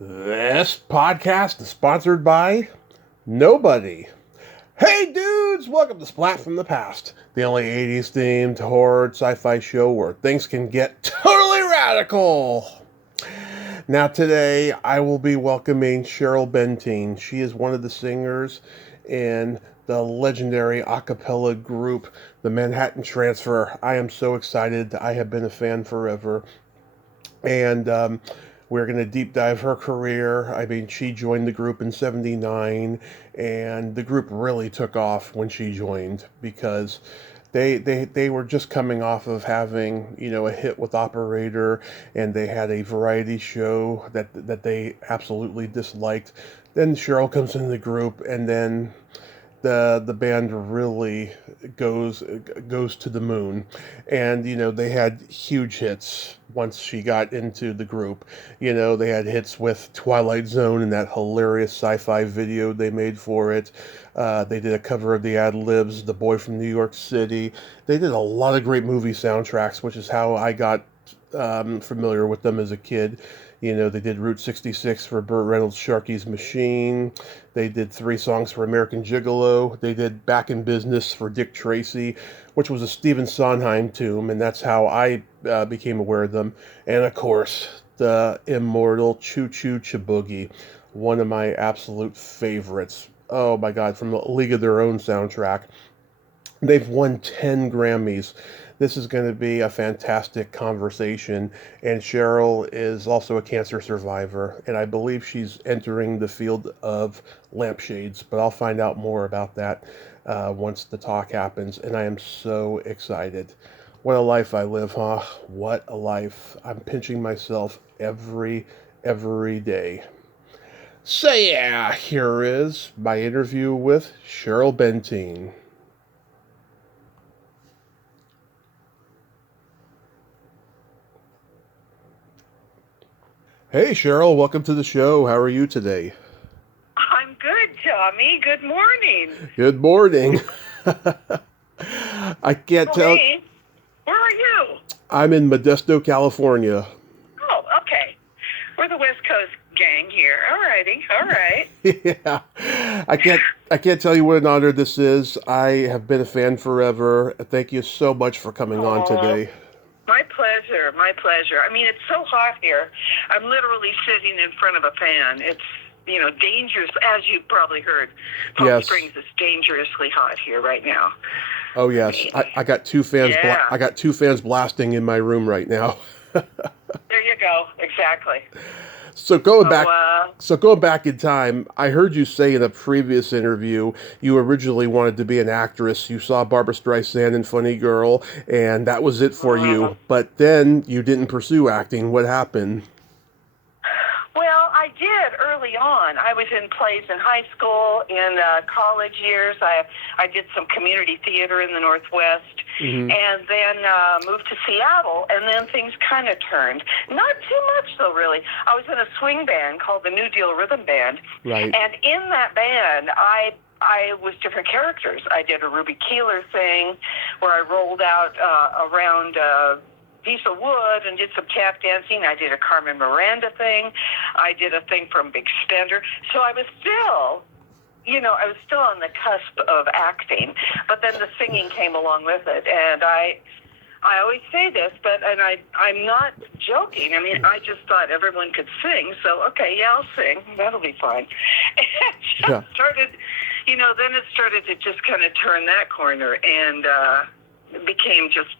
This podcast is sponsored by nobody. Hey dudes, welcome to Splat from the Past, the only 80s themed horror sci-fi show where things can get totally radical. Now today I will be welcoming Cheryl Bentyne. She is one of the singers in the legendary a cappella group, the Manhattan Transfer. I am so excited. I have been a fan forever. And we're going to deep dive her career. I mean, she joined the group in '79, and the group really took off when she joined because they were just coming off of having, a hit with Operator, and they had a variety show that they absolutely disliked. Then Cheryl comes in the group, and then the band really goes to the moon. And they had huge hits once she got into the group. They had hits with Twilight Zone and that hilarious sci-fi video they made for it. They did a cover of the Ad-Libs, The Boy from New York City. They did a lot of great movie soundtracks, which is how I got familiar with them as a kid. They did Route 66 for Burt Reynolds' Sharky's Machine. They did 3 songs for American Gigolo. They did Back in Business for Dick Tracy, which was a Stephen Sondheim tune, and that's how I became aware of them. And of course, the immortal Choo Choo Chiboogie, one of my absolute favorites. Oh my God, from the League of Their Own soundtrack. They've won 10 Grammys. This is going to be a fantastic conversation. And Cheryl is also a cancer survivor, and I believe she's entering the field of lampshades, but I'll find out more about that once the talk happens. And I am so excited. What a life I live, huh? What a life. I'm pinching myself every day. So yeah, here is my interview with Cheryl Bentyne. Hey, Cheryl, welcome to the show. How are you today? I'm good, Tommy. Good morning. Good morning. I can't tell. Me? Where are you? I'm in Modesto, California. Oh, okay. We're the West Coast gang here. All righty. All right. Yeah. I can't tell you what an honor this is. I have been a fan forever. Thank you so much for coming on today. My pleasure. My pleasure. I mean, it's so hot here. I'm literally sitting in front of a fan. It's, dangerous, as you've probably heard. Palm Springs is dangerously hot here right now. Oh yes, I got 2 fans. Yeah. I got 2 fans blasting in my room right now. There you go. Exactly. So going back in time, I heard you say in a previous interview you originally wanted to be an actress. You saw Barbra Streisand in Funny Girl, and that was it for you. But then you didn't pursue acting. What happened? Well, I did early on. I was in plays in high school, in college years. I did some community theater in the Northwest, and then moved to Seattle, and then things kind of turned. Not too much, though, really. I was in a swing band called the New Deal Rhythm Band, and in that band, I was different characters. I did a Ruby Keeler thing where I rolled out around Visa Wood and did some tap dancing. I did a Carmen Miranda thing. I did a thing from Big Spender. So I was still, on the cusp of acting, but then the singing came along with it. And I always say this, I'm not joking. I mean, I just thought everyone could sing. So, okay, yeah, I'll sing. That'll be fine. And it started, then it started to just kind of turn that corner, and it became just,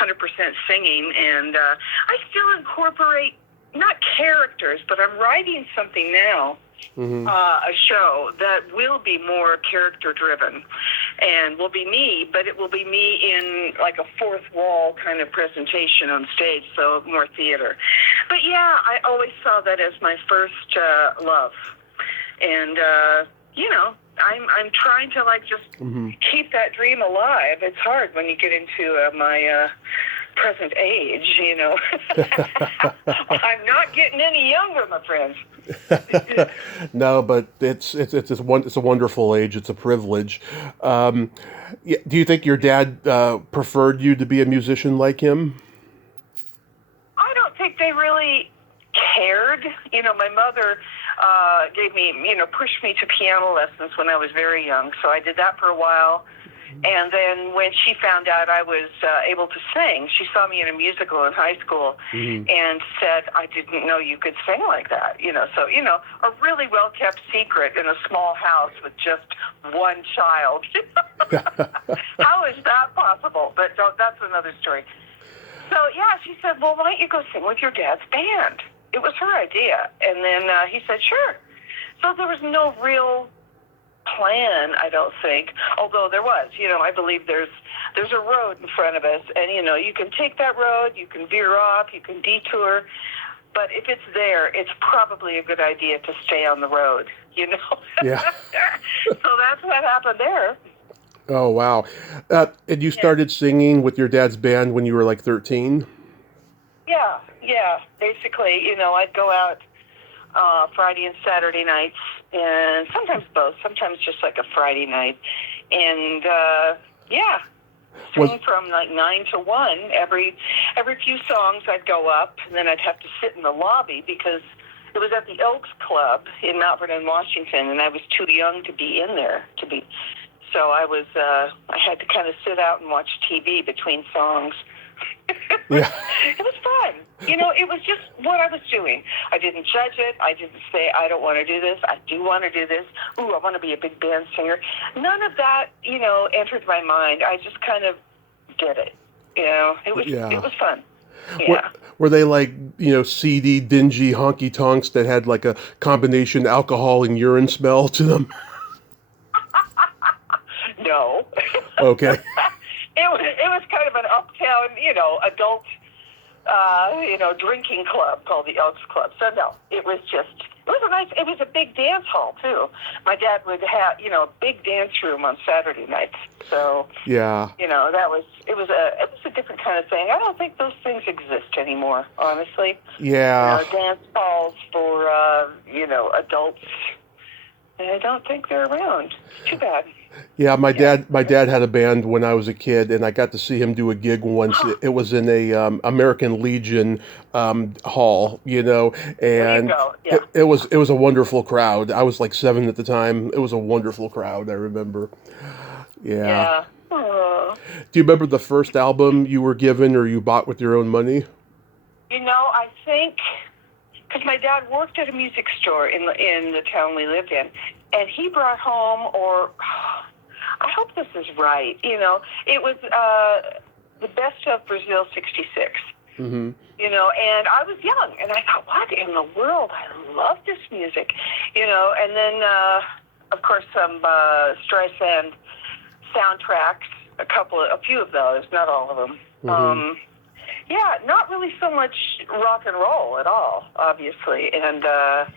100% singing, and I still incorporate, not characters, but I'm writing something now, a show that will be more character-driven, and will be me, but it will be me in like a fourth wall kind of presentation on stage, so more theater. But yeah, I always saw that as my first love, and I'm trying to just keep that dream alive. It's hard when you get into my present age, I'm not getting any younger, my friends. No, but it's a wonderful age. It's a privilege. Do you think your dad preferred you to be a musician like him? I don't think they really cared. My mother gave me, pushed me to piano lessons when I was very young. So I did that for a while. And then when she found out I was able to sing, she saw me in a musical in high school and said, I didn't know you could sing like that. So, a really well-kept secret in a small house with just one child. How is that possible? But that's another story. So, yeah, she said, well, why don't you go sing with your dad's band? It was her idea. And then he said, sure. So there was no real plan, I don't think, although there was. I believe there's a road in front of us, and, you can take that road, you can veer off, you can detour, but if it's there, it's probably a good idea to stay on the road, Yeah. So that's what happened there. Oh, wow. And you started singing with your dad's band when you were like 13? Yeah. Basically, I'd go out Friday and Saturday nights, and sometimes both, sometimes just like a Friday night. And, sing from like 9 to 1. Every few songs I'd go up, and then I'd have to sit in the lobby because it was at the Elks Club in Mount Vernon, Washington, and I was too young to be in there So I had to kind of sit out and watch TV between songs. Yeah. It was fun. It was just what I was doing. I didn't judge it. I didn't say, I don't want to do this. I do want to do this. Ooh, I want to be a big band singer. None of that, entered my mind. I just kind of did it. It was fun. Yeah. Were they like, seedy, dingy honky-tonks that had like a combination alcohol and urine smell to them? No. Okay. It was kind of an uptown, adult, drinking club called the Elks Club. So no, it was a big dance hall too. My dad would have, a big dance room on Saturday nights. So yeah, it was a different kind of thing. I don't think those things exist anymore, honestly. Yeah. Dance halls for adults. I don't think they're around. It's too bad. Yeah, my dad had a band when I was a kid, and I got to see him do a gig once. It was in a American Legion hall, and there you go. Yeah. it was a wonderful crowd. I was like 7 at the time. It was a wonderful crowd, I remember. Yeah. Do you remember the first album you were given or you bought with your own money? I think because my dad worked at a music store in the town we lived in, and he brought home, or I hope this is right, it was the best of Brazil '66. Mm-hmm. And I was young, and I thought, what in the world? I love this music, and then, of course, some Streisand soundtracks, a few of those, not all of them. Mm-hmm. Not really so much rock and roll at all, obviously, and, a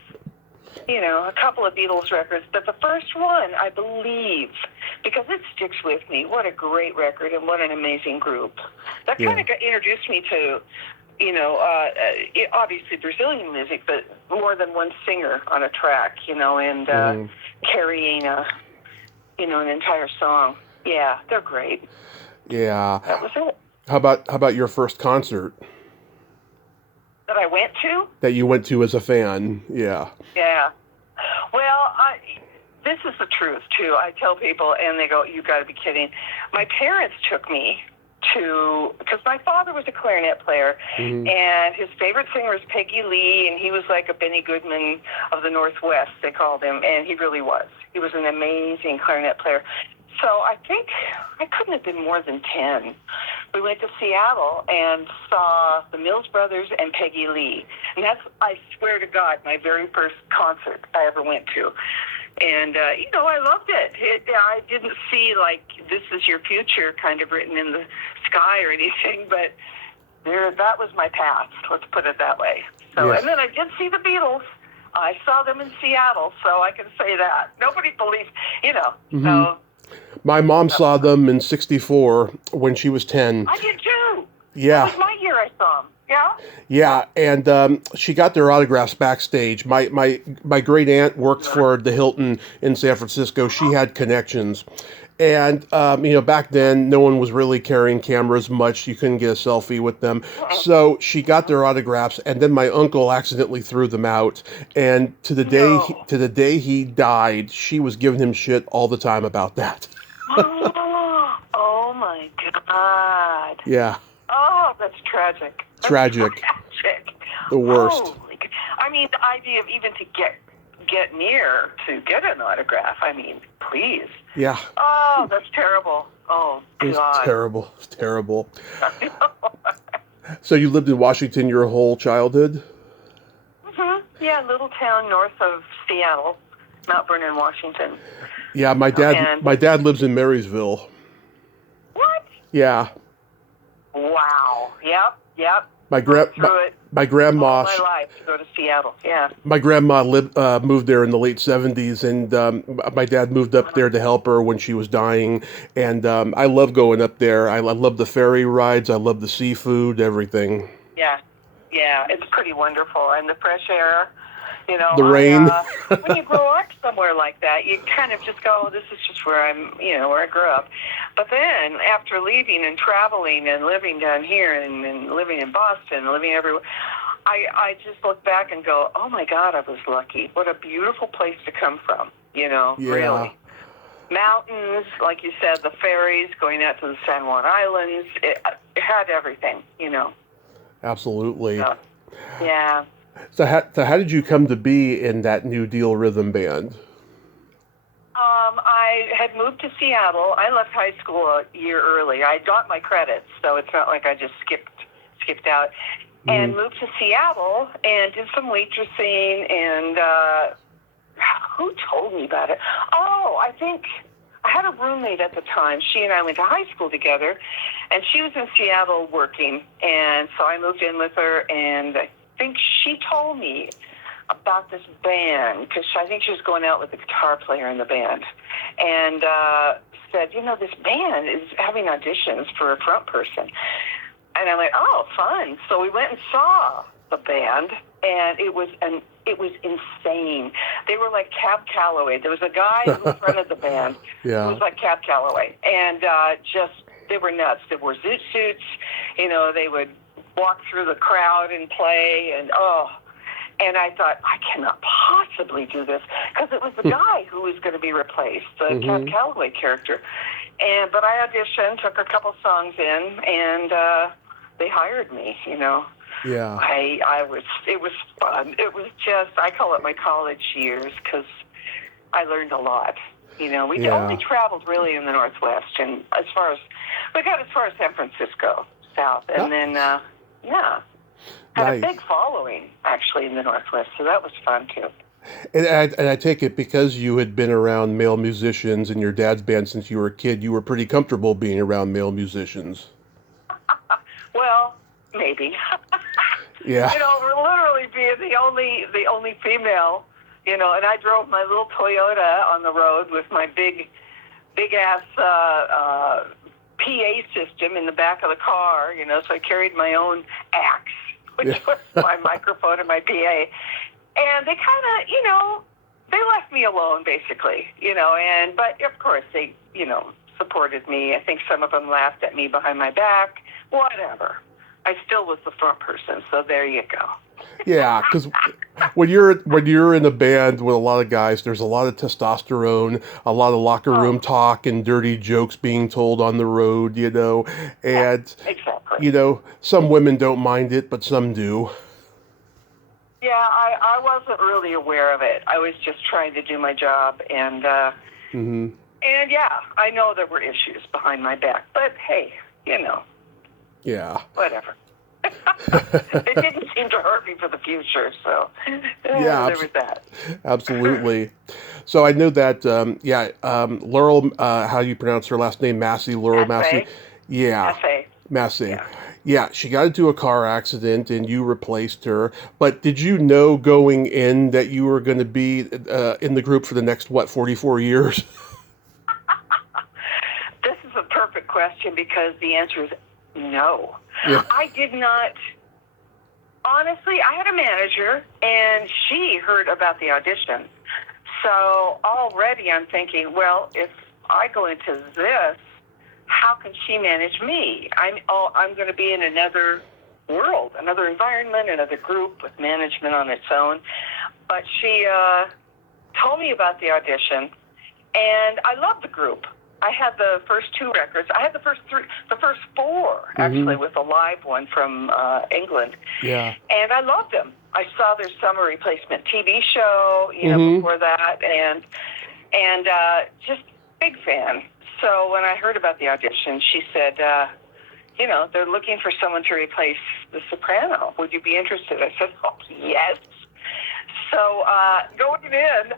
couple of Beatles records, but the first one, I believe, because it sticks with me, what a great record and what an amazing group. That kind of introduced me to, obviously Brazilian music, but more than one singer on a track, and carrying an entire song. Yeah, they're great. Yeah. That was it. How about your first concert? That I went to? That you went to as a fan, yeah. Yeah. Well, this is the truth, too. I tell people, and they go, you got to be kidding. My parents took me to, because my father was a clarinet player, and his favorite singer was Peggy Lee, and he was like a Benny Goodman of the Northwest, they called him, and he really was. He was an amazing clarinet player. So I think I couldn't have been more than 10. We went to Seattle and saw the Mills Brothers and Peggy Lee. And that's, I swear to God, my very first concert I ever went to. And, I loved it. I didn't see, like, this is your future kind of written in the sky or anything, but that was my path, let's put it that way. So, yes. And then I did see the Beatles. I saw them in Seattle, so I can say that. Nobody believes, so... My mom saw them in '64 when she was 10. I did too. Yeah. That was my year I saw them. Yeah? Yeah, and she got their autographs backstage. My great aunt worked for the Hilton in San Francisco. She had connections. And, back then, no one was really carrying cameras much. You couldn't get a selfie with them. So she got their autographs, and then my uncle accidentally threw them out. And No. to the day he died, she was giving him shit all the time about that. Oh my God. Yeah. Oh, that's tragic. Tragic. Tragic. The worst. Holy God. I mean, the idea of even to get near to get an autograph. I mean, please. Yeah. Oh, that's terrible. Oh, It was God. terrible. It was terrible. So you lived in Washington your whole childhood? Yeah, little town north of Seattle, Mount Vernon, Washington. Yeah, my dad lives in Marysville. What? Yeah. Wow. Yep. My grandma all my life to go to Seattle. Yeah. My grandma moved there in the late 70s, and my dad moved up there to help her when she was dying. And I love going up there. I love the ferry rides. I love the seafood, everything. Yeah, it's pretty wonderful. And the fresh air, The rain. When you grow up somewhere like that, you kind of just go, oh, this is just where where I grew up. But then after leaving and traveling and living down here and living in Boston and living everywhere, I just look back and go, oh my God, I was lucky. What a beautiful place to come from, really. Mountains, like you said, the ferries, going out to the San Juan Islands, it had everything, Absolutely. Yeah. So how did you come to be in that New Deal rhythm band? I had moved to Seattle. I left high school a year early. I got my credits, so it's not like I just skipped out. And moved to Seattle and did some waitressing. And who told me about it? Oh, I think I had a roommate at the time. She and I went to high school together, and she was in Seattle working. And so I moved in with her, and I think she told me about this band, because I think she was going out with the guitar player in the band, and said, this band is having auditions for a front person. And I'm like, oh, fun. So we went and saw the band, and it was insane. They were like Cab Calloway. There was a guy who fronted the band who was like Cab Calloway, and they were nuts. They wore zoot suits. They would walk through the crowd and play, and I thought, I cannot possibly do this, because it was the guy who was going to be replaced, the Cab Calloway character. But I auditioned, took a couple songs in, and they hired me, Yeah. It was fun. It was just, I call it my college years, because I learned a lot. We only traveled really in the Northwest, and we got as far as San Francisco, south, and then, had a big following, actually, in the Northwest, so that was fun, too. And I take it because you had been around male musicians in your dad's band since you were a kid, you were pretty comfortable being around male musicians. Well, maybe. Yeah. Literally being the only female, and I drove my little Toyota on the road with my big ass PA system in the back of the car, so I carried my own axe, which was my microphone and my PA. And they kind of, they left me alone, basically, but of course they, supported me. I think some of them laughed at me behind my back, whatever. I still was the front person, so there you go. Yeah, because when you're in a band with a lot of guys, there's a lot of testosterone, a lot of locker room talk, and dirty jokes being told on the road, and exactly. Some women don't mind it, but some do. Yeah, I wasn't really aware of it. I was just trying to do my job, and and yeah, I know there were issues behind my back, but hey, Yeah. Whatever. It didn't seem to hurt me for the future, so there was that. Absolutely. So I know that, Laurel, how you pronounce her last name, Laurel Massey. Yeah. Massey. Yeah, she got into a car accident and you replaced her. But did you know going in that you were going to be in the group for the next, 44 years? This is a perfect question because the answer is no. Yeah. I did not. Honestly, I had a manager, and she heard about the audition. So already I'm thinking, well, if I go into this, how can she manage me? I'm going to be in another world, another environment, another group with management on its own. But she told me about the audition, and I loved the group. I had the first 2 records. I had the first 4, actually, with a live one from England. Yeah. And I loved them. I saw their summer replacement TV show, before that, and just big fan. So when I heard about the audition, she said, they're looking for someone to replace the soprano. Would you be interested? I said, oh, yes. So going in,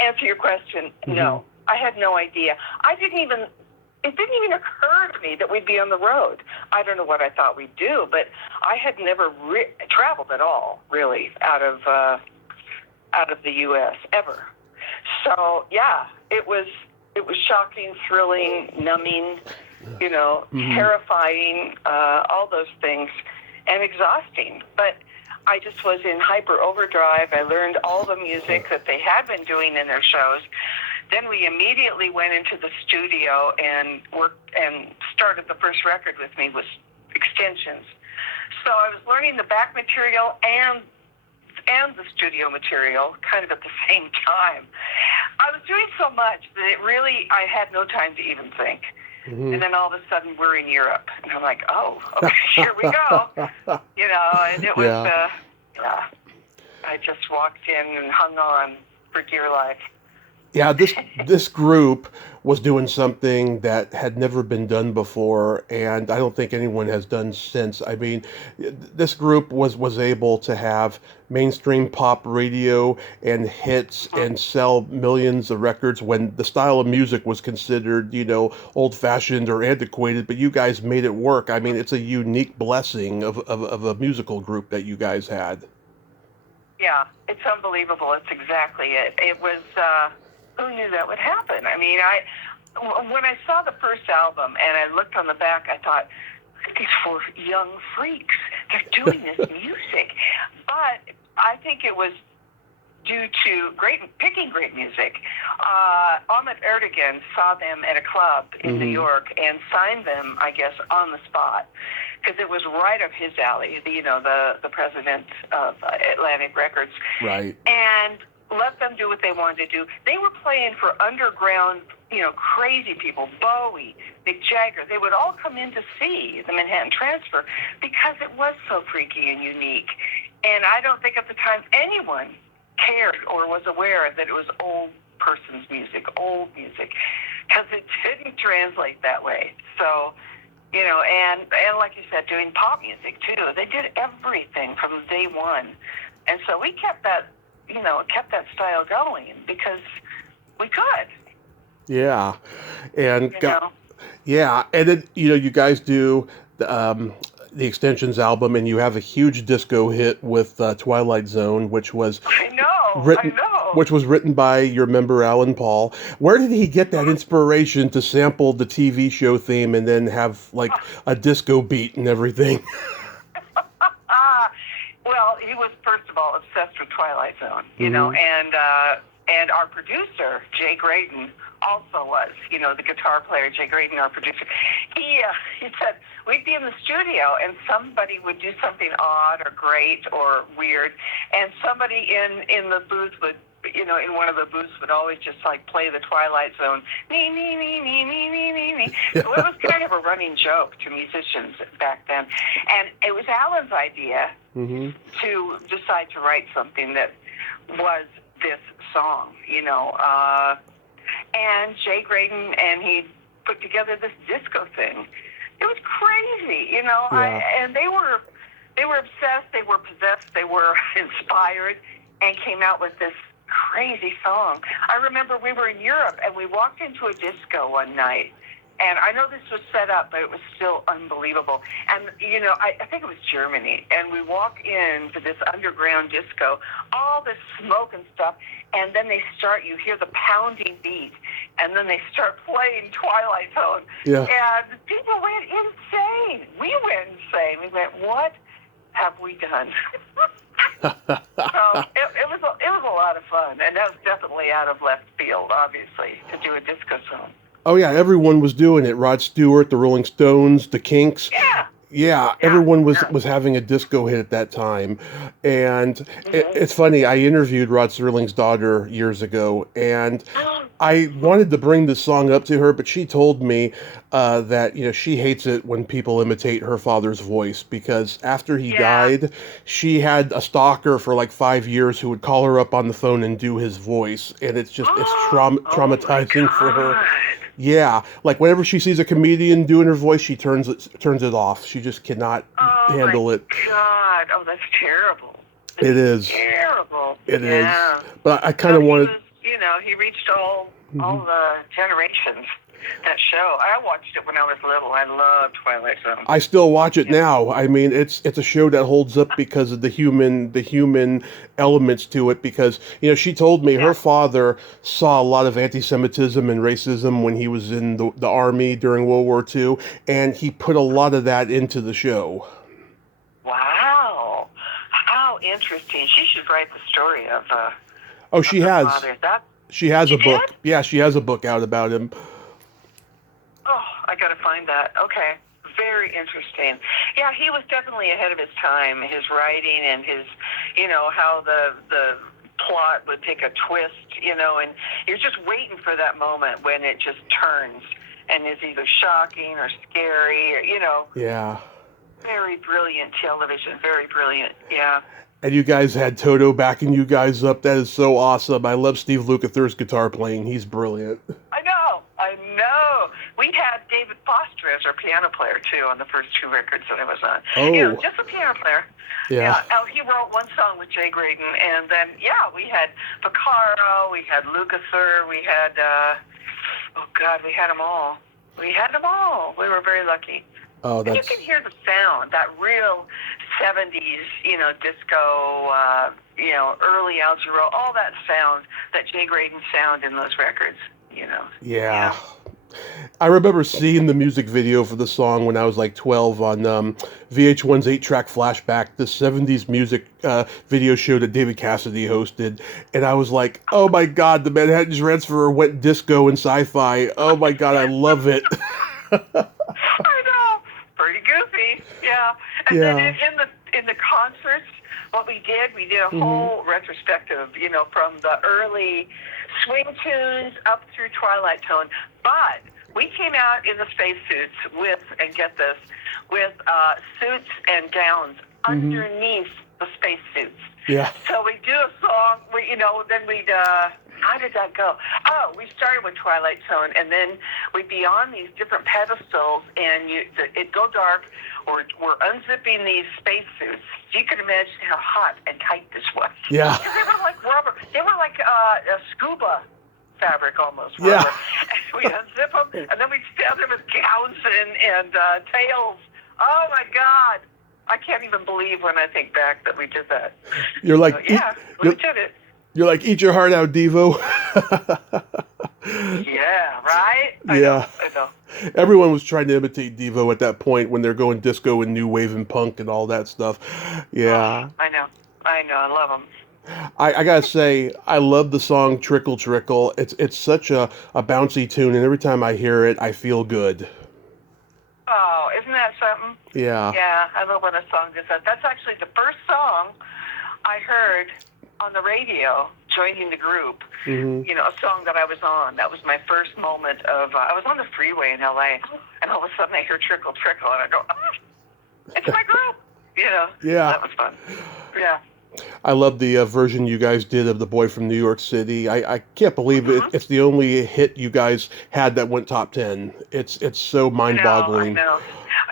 answer your question, no. I had no idea. It didn't even occur to me that we'd be on the road. I don't know what I thought we'd do, but I had never traveled at all, really, out of the U.S. ever. So yeah, it was shocking, thrilling, numbing, terrifying, all those things, and exhausting. But I just was in hyper overdrive. I learned all the music that they had been doing in their shows. Then we immediately went into the studio and worked and started the first record with me with extensions. So I was learning the back material and the studio material kind of at the same time. I was doing so much that I had no time to even think. And then all of a sudden we're in Europe. And I'm like, oh, okay, here we go. And it was, I just walked in and hung on for dear life. Yeah, this group was doing something that had never been done before, and I don't think anyone has done since. I mean, this group was able to have mainstream pop radio and hits and sell millions of records when the style of music was considered, old-fashioned or antiquated, but you guys made it work. I mean, it's a unique blessing of a musical group that you guys had. Yeah, it's unbelievable. It's exactly it. It was... who knew that would happen? I mean, when I saw the first album and I looked on the back, I thought, look at these 4 young freaks. They're doing this music. But I think it was due to picking great music. Ahmet Erdogan saw them at a club in New York and signed them, I guess, on the spot, because it was right up his alley, the president of Atlantic Records. Right. And let them do what they wanted to do. They were playing for underground, crazy people, Bowie, Mick Jagger. They would all come in to see the Manhattan Transfer because it was so freaky and unique. And I don't think at the time anyone cared or was aware that it was old person's music, old music, because it didn't translate that way. So, and like you said, doing pop music too. They did everything from day one. And so we kept that style going because we could. Yeah. And and then you guys do the Extensions album, and you have a huge disco hit with Twilight Zone, which was written by your member Alan Paul. Where did he get that inspiration to sample the TV show theme and then have like a disco beat and everything? Well, he was, first of all, obsessed with Twilight Zone, and our producer, Jay Graydon, also was, the guitar player, Jay Graydon, our producer. He said we'd be in the studio and somebody would do something odd or great or weird, and somebody in the booth would, in one of the booths would always just like play the Twilight Zone, me, me, me, me, me, me, me, me. So it was kind of a running joke to musicians back then. And it was Alan's idea to decide to write something that was this song, and Jay Graydon, and he put together this disco thing. It was crazy, and they were obsessed, they were possessed, they were inspired, and came out with this crazy song. I remember we were in Europe and we walked into a disco one night, and I know this was set up, but it was still unbelievable. And I think it was Germany, and we walk into this underground disco, all this smoke and stuff, and then you hear the pounding beat, and then they start playing Twilight Zone, and people went insane. We went insane. We went, what have we done? So it was a lot of fun, and that was definitely out of left field, obviously, to do a disco song. Oh yeah, everyone was doing it. Rod Stewart, the Rolling Stones, the Kinks. Yeah. Yeah, Yeah. everyone was Yeah. was having a disco hit at that time, and Mm-hmm. it's funny. I interviewed Rod Serling's daughter years ago, and I wanted to bring this song up to her, but she told me that she hates it when people imitate her father's voice because after he Yeah. died, she had a stalker for like 5 years who would call her up on the phone and do his voice, and it's Oh my traumatizing for her. God. Yeah, like whenever she sees a comedian doing her voice, she turns it off. She just cannot Oh my handle it. God. Oh, that's terrible. That's It is. terrible. It is. Yeah. But I kind Well, of he wanted. was, he reached all the generations. That show. I watched it when I was little. I loved Twilight Zone. I still watch it Yeah. now. I mean, it's a show that holds up because of the human elements to it. Because she told me her Yeah. father saw a lot of anti-Semitism and racism when he was in the army during World War II, and he put a lot of that into the show. Wow. How interesting. She should write the story of Oh, she her has. father. That She has she a book. did? Yeah, she has a book out about him. Oh, I got to find that. Okay. Very interesting. Yeah, he was definitely ahead of his time. His writing and his, how the plot would take a twist, and you're just waiting for that moment when it just turns and is either shocking or scary or, Yeah. very brilliant television. Very brilliant. Yeah. And you guys had Toto backing you guys up. That is so awesome. I love Steve Lukather's guitar playing. He's brilliant. I know. We had David Foster as our piano player, too, on the first two records that I was on. Oh. Just a piano player. Yeah. Oh, he wrote one song with Jay Graydon, and then, we had Vaccaro, we had Lukather, we had, we had them all. We were very lucky. Oh, And you that's. can hear the sound, that real 70s, disco, early Al Jarreau, all that sound, that Jay Graydon sound in those records, Yeah. I remember seeing the music video for the song when I was like 12 on VH1's 8-track flashback, the 70s music video show that David Cassidy hosted. And I was like, oh my God, the Manhattan Transfer went disco and sci-fi. Oh my God, I love it. I know. Pretty goofy. Yeah. And Yeah. then in the concerts, what we did a whole retrospective, from the early swing tunes up through Twilight Zone. But we came out in the spacesuits with suits and gowns underneath the spacesuits. Yeah. So we do a song, then we'd, how did that go? Oh, we started with Twilight Zone, and then we'd be on these different pedestals, and it'd go dark, or we're unzipping these spacesuits. So you can imagine how hot and tight this was. Yeah. They were like rubber. They were like a scuba fabric almost. Yeah. Rubber. And we'd unzip them, and then we'd stand there with gowns and tails. Oh, my God. I can't even believe when I think back that we did that. You're like, So, we did it. You're like, eat your heart out, Devo. Yeah, right? I Yeah. know. Everyone was trying to imitate Devo at that point when they're going disco and new wave and punk and all that stuff. Yeah. I know. I love them. I gotta say, I love the song Trickle Trickle. It's such a bouncy tune, and every time I hear it, I feel good. Oh, isn't that something? Yeah. Yeah, I love when a song does that. That's actually the first song I heard on the radio joining the group. A song that I was on. That was my first moment of, I was on the freeway in L.A., and all of a sudden I hear Trickle Trickle, and I go, it's my group! Yeah. That was fun. Yeah. I love the version you guys did of The Boy from New York City. I can't believe it's the only hit you guys had that went top 10. It's so mind-boggling. I know.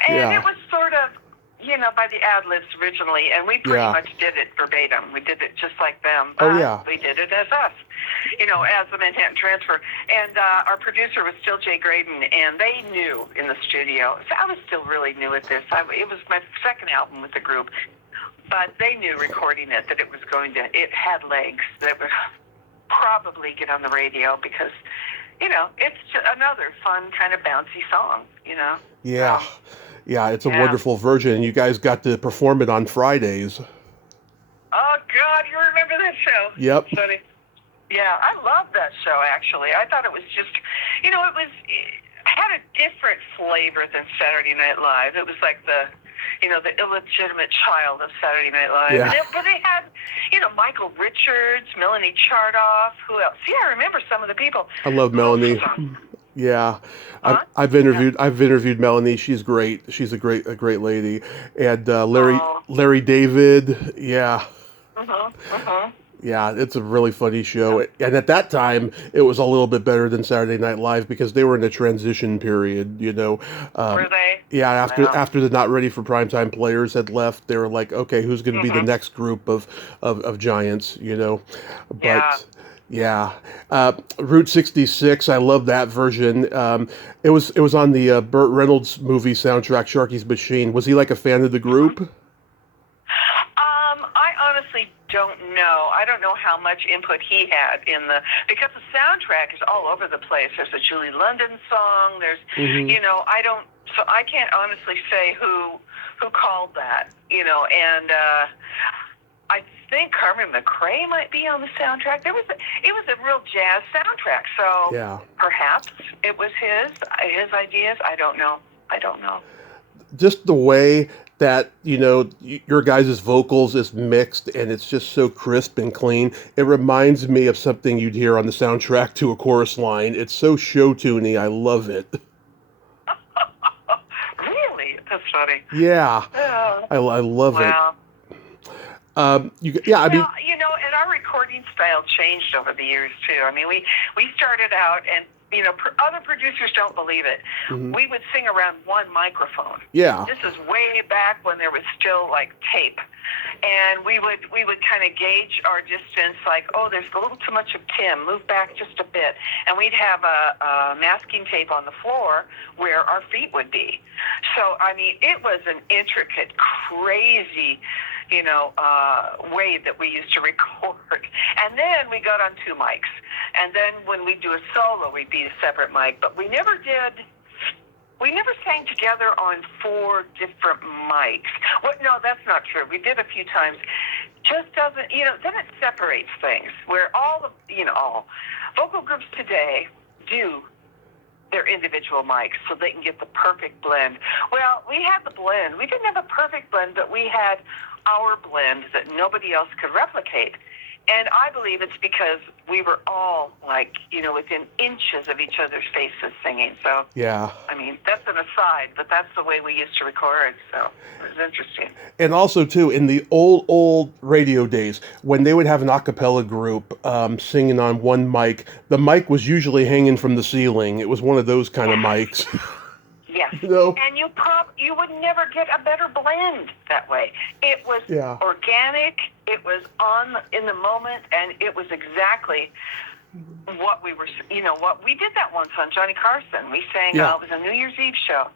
And Yeah. it was sort of, by the ad-libs originally, and we pretty much did it verbatim. We did it just like them. Oh, yeah. We did it as us, as the Manhattan Transfer. And our producer was still Jay Graydon, and they knew in the studio. So I was still really new at this. It was my second album with the group. But they knew recording it that it had legs, that it would probably get on the radio because, it's just another fun kind of bouncy song, Yeah. Yeah, it's a wonderful version, and you guys got to perform it on Fridays. Oh, God, you remember that show? Yep. Funny. Yeah, I love that show, actually. I thought it was just, it had a different flavor than Saturday Night Live. It was like the illegitimate child of Saturday Night Live. Yeah. But they had, Michael Richards, Melanie Chardoff, who else? Yeah, I remember some of the people. I love Melanie. Yeah, Huh? I've interviewed Melanie. She's great. She's a great lady. And Larry David. Yeah. Yeah, it's a really funny show. And at that time, it was a little bit better than Saturday Night Live because they were in a transition period, Were they? Yeah, after the Not Ready for Primetime players had left, they were like, okay, who's going to be the next group of giants, But yeah, Route 66, I love that version. It was on the Burt Reynolds movie soundtrack, Sharky's Machine. Was he like a fan of the group? I honestly don't know. I don't know how much input he had because the soundtrack is all over the place. There's a Julie London song. There's, I can't honestly say who called that, and I think Carmen McRae might be on the soundtrack. It was a real jazz soundtrack, so yeah. Perhaps it was his ideas. I don't know. Just the way that your guys' vocals is mixed and it's just so crisp and clean. It reminds me of something you'd hear on the soundtrack to a chorus line. It's so show-tuney. I love it. Really? That's funny. Yeah. I love it. And our recording style changed over the years too. I mean, we started out, and other producers don't believe it. Mm-hmm. We would sing around one microphone. Yeah. This is way back when there was still like tape, and we would kind of gauge our distance. Like, oh, there's a little too much of Tim. Move back just a bit, and we'd have a masking tape on the floor where our feet would be. So I mean, it was an intricate, crazy way that we used to record. And then we got on two mics. And then when we do a solo, we'd be a separate mic. But we never sang together on four different mics. No, that's not true. We did a few times. Just doesn't, then it separates things. Where all vocal groups today do their individual mics so they can get the perfect blend. Well, we had the blend. We didn't have a perfect blend, but we had our blend that nobody else could replicate. And I believe it's because we were all within inches of each other's faces singing. So yeah, I mean, that's an aside, but that's the way we used to record. So it was interesting. And also too, in the old radio days, when they would have an a cappella group singing on one mic, the mic was usually hanging from the ceiling. It was one of those kind of mics. Yes. And you would never get a better blend that way. It was organic, it was in the moment, and it was exactly what we were, what we did that once on Johnny Carson. We sang, it was a New Year's Eve show.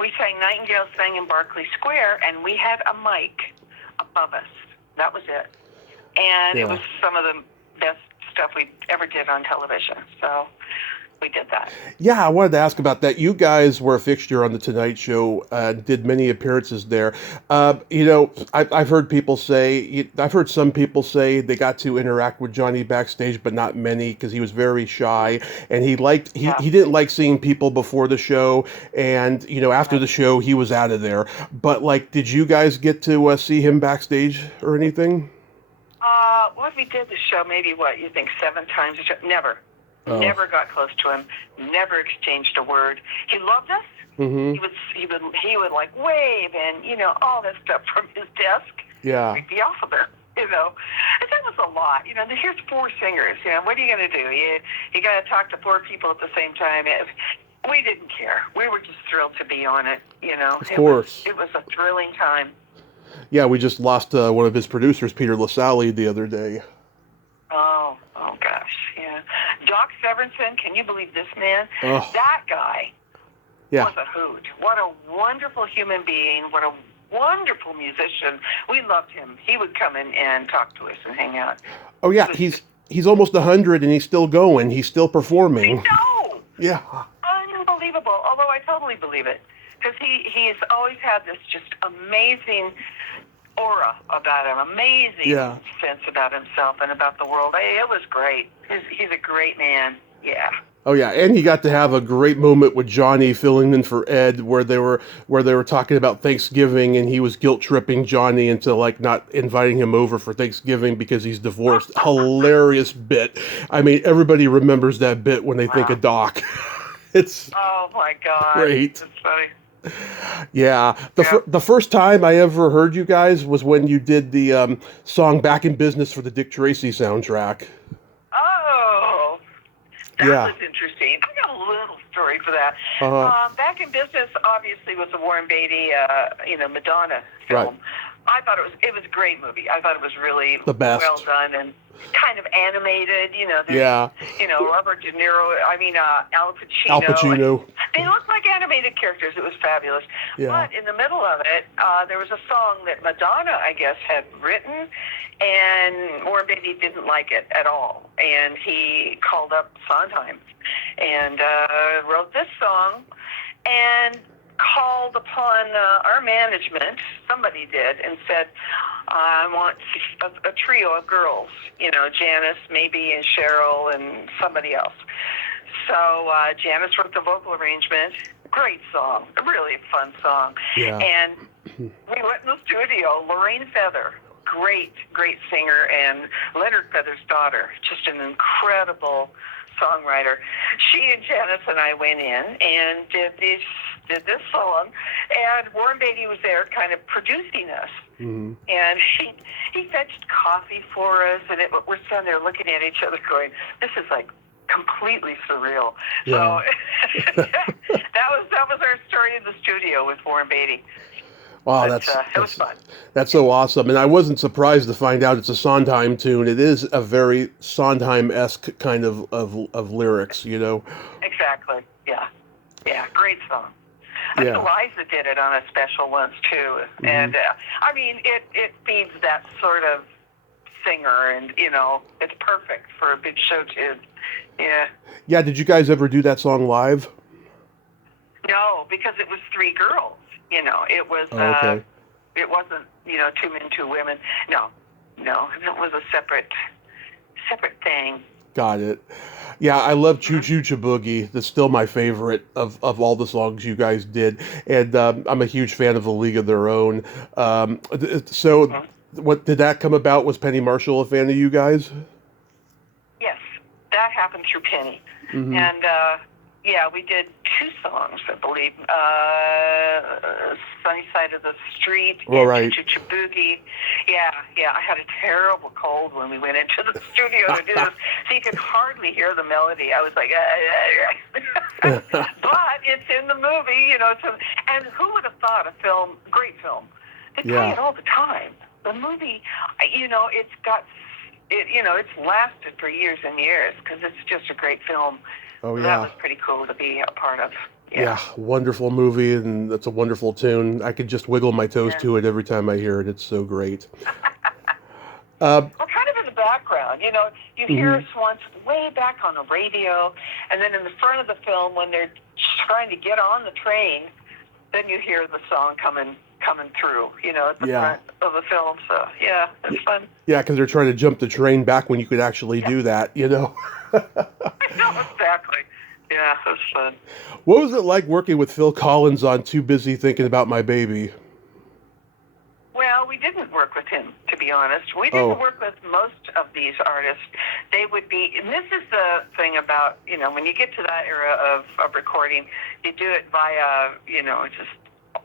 We sang Nightingale Sang in Berkeley Square, and we had a mic above us. That was it. And it was some of the best stuff we ever did on television. So we did that. Yeah, I wanted to ask about that. You guys were a fixture on The Tonight Show, did many appearances there. I've heard people say, I've heard some people say they got to interact with Johnny backstage, but not many because he was very shy, and he didn't like seeing people before the show, and after the show he was out of there. But did you guys get to see him backstage or anything? Well, we did the show maybe you think 7 times? Never. Oh. Never got close to him. Never exchanged a word. He loved us. Mm-hmm. He would wave and all that stuff from his desk. Yeah. We'd be off of it. And that was a lot. Here's 4 singers. What are you going to do? You got to talk to 4 people at the same time. We didn't care. We were just thrilled to be on it. Of course. It was a thrilling time. Yeah, we just lost one of his producers, Peter LaSalle, the other day. Oh gosh, yeah. Doc Severinsen, can you believe this man? Oh. That guy was a hoot. What a wonderful human being. What a wonderful musician. We loved him. He would come in and talk to us and hang out. Oh, yeah, he's almost 100 and he's still going. He's still performing. I know. Yeah. Unbelievable, although I totally believe it. Because he has always had this just amazing aura about him, amazing sense about himself and about the world. It was great. He's a great man. Yeah. Oh yeah, and he got to have a great moment with Johnny filling in for Ed, where they were talking about Thanksgiving, and he was guilt tripping Johnny into like not inviting him over for Thanksgiving because he's divorced. Hilarious bit. I mean, everybody remembers that bit when they think of Doc. It's oh my God, great. It's funny. Yeah, the first time I ever heard you guys was when you did the song "Back in Business" for the Dick Tracy soundtrack. Oh. That was interesting. I got a little story for that. Back in Business, obviously, was a Warren Beatty, Madonna film. Right. I thought it was a great movie. I thought it was really the best. Well done and kind of animated. Robert De Niro. Al Pacino. Al Pacino. They looked like animated characters. It was fabulous. Yeah. But in the middle of it, there was a song that Madonna, I guess, had written, and Warren Beatty didn't like it at all. And he called up Sondheim and wrote this song and called upon our management, somebody did, and said, I want a trio of girls, Janice, maybe, and Cheryl, and somebody else. So Janice wrote the vocal arrangement. Great song, a really fun song. Yeah. And we went in the studio, Lorraine Feather, great singer, and Leonard Feather's daughter, just an incredible songwriter. She and Janice and I went in and did this song, and Warren Beatty was there kind of producing us. Mm-hmm. And he fetched coffee for us, and we're standing there looking at each other going, this is like completely surreal. Yeah. So that was our story in the studio with Warren Beatty. Wow, it was fun. That's so awesome. And I wasn't surprised to find out it's a Sondheim tune. It is a very Sondheim-esque kind of lyrics, Exactly, yeah. Yeah, great song. I think Eliza did it on a special once, too. Mm-hmm. And, it feeds that sort of singer, and, it's perfect for a big show tune. Yeah. Yeah, did you guys ever do that song live? No, because it was three girls. It was, okay. It wasn't, 2 men, 2 women. No, it was a separate thing. Got it. Yeah, I love Choo Choo Boogie. That's still my favorite of all the songs you guys did. And I'm a huge fan of The League of Their Own. What did that come about? Was Penny Marshall a fan of you guys? Yes, that happened through Penny. Mm-hmm. And, we did 2 songs, I believe. Sunny Side of the Street and right. Choo Choo Boogie. Yeah, I had a terrible cold when we went into the studio to do this, so you could hardly hear the melody. I was like, but it's in the movie, and who would have thought great film. They play it all the time. The movie, it's lasted for years and years because it's just a great film. Oh, yeah. That was pretty cool to be a part of. Yeah, wonderful movie, and that's a wonderful tune. I could just wiggle my toes to it every time I hear it. It's so great. We're kind of in the background. You hear us once way back on the radio, and then in the front of the film when they're trying to get on the train, then you hear the song coming through, at the front of the film. So, it's fun. Yeah, because they're trying to jump the train back when you could actually do that, I know, exactly. Yeah, it was fun. What was it like working with Phil Collins on Too Busy Thinking About My Baby? Well, we didn't work with him, to be honest. We didn't work with most of these artists. They would be, and this is the thing about, when you get to that era of recording, you do it via, just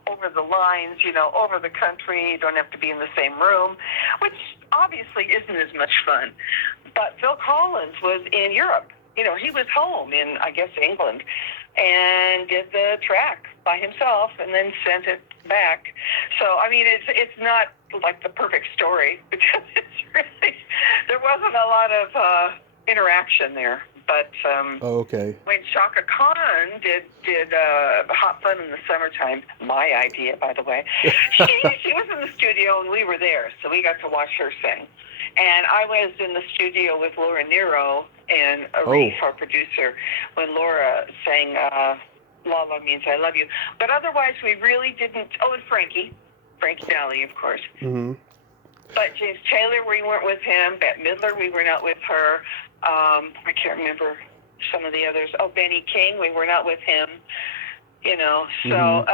over the lines, over the country. You don't have to be in the same room, which obviously isn't as much fun. But Phil Collins was in Europe. He was home in, I guess, England, and did the track by himself and then sent it back. So, it's not like the perfect story because there wasn't a lot of interaction there. But when Shaka Khan did Hot Fun in the Summertime, my idea, by the way, she was in the studio and we were there, so we got to watch her sing. And I was in the studio with Laura Nero and Arif, our producer, when Laura sang La La Means I Love You. But otherwise, we really didn't. Oh, and Frankie Frankie Valli, of course. Mm-hmm. But James Taylor, we weren't with him. Bette Midler, we were not with her. I can't remember some of the others. Oh, Benny King, we were not with him. You know, so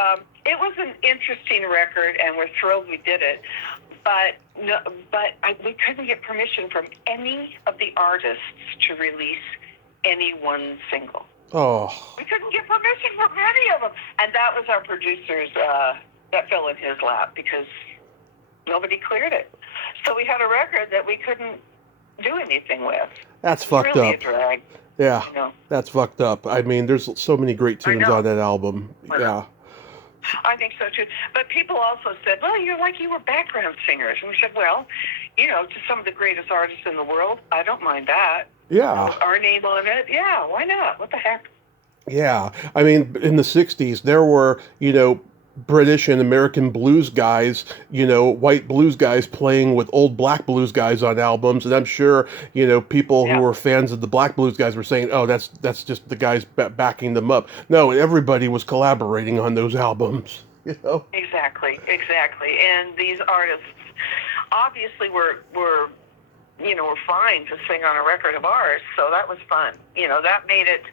it was an interesting record, and we're thrilled we did it. But we couldn't get permission from any of the artists to release any one single. Oh. We couldn't get permission from any of them. And that was our producer's, that fell in his lap because nobody cleared it. So we had a record that we couldn't do anything with. That's fucked really up. A drag. Yeah, You know? That's fucked up. I mean, there's so many great tunes on that album. Yeah. I think so too. But people also said, well, you were background singers. And we said, well, you know, to some of the greatest artists in the world, I don't mind that. Yeah. With our name on it, yeah, why not? What the heck? Yeah. I mean, in the 60s, there were, you know, British and American blues guys, you know, white blues guys playing with old black blues guys on albums. And I'm sure, you know, people who were fans of the black blues guys were saying, oh, that's just the guys backing them up. No, everybody was collaborating on those albums, you know? Exactly. And these artists obviously were fine to sing on a record of ours. So that was fun. You know, that made it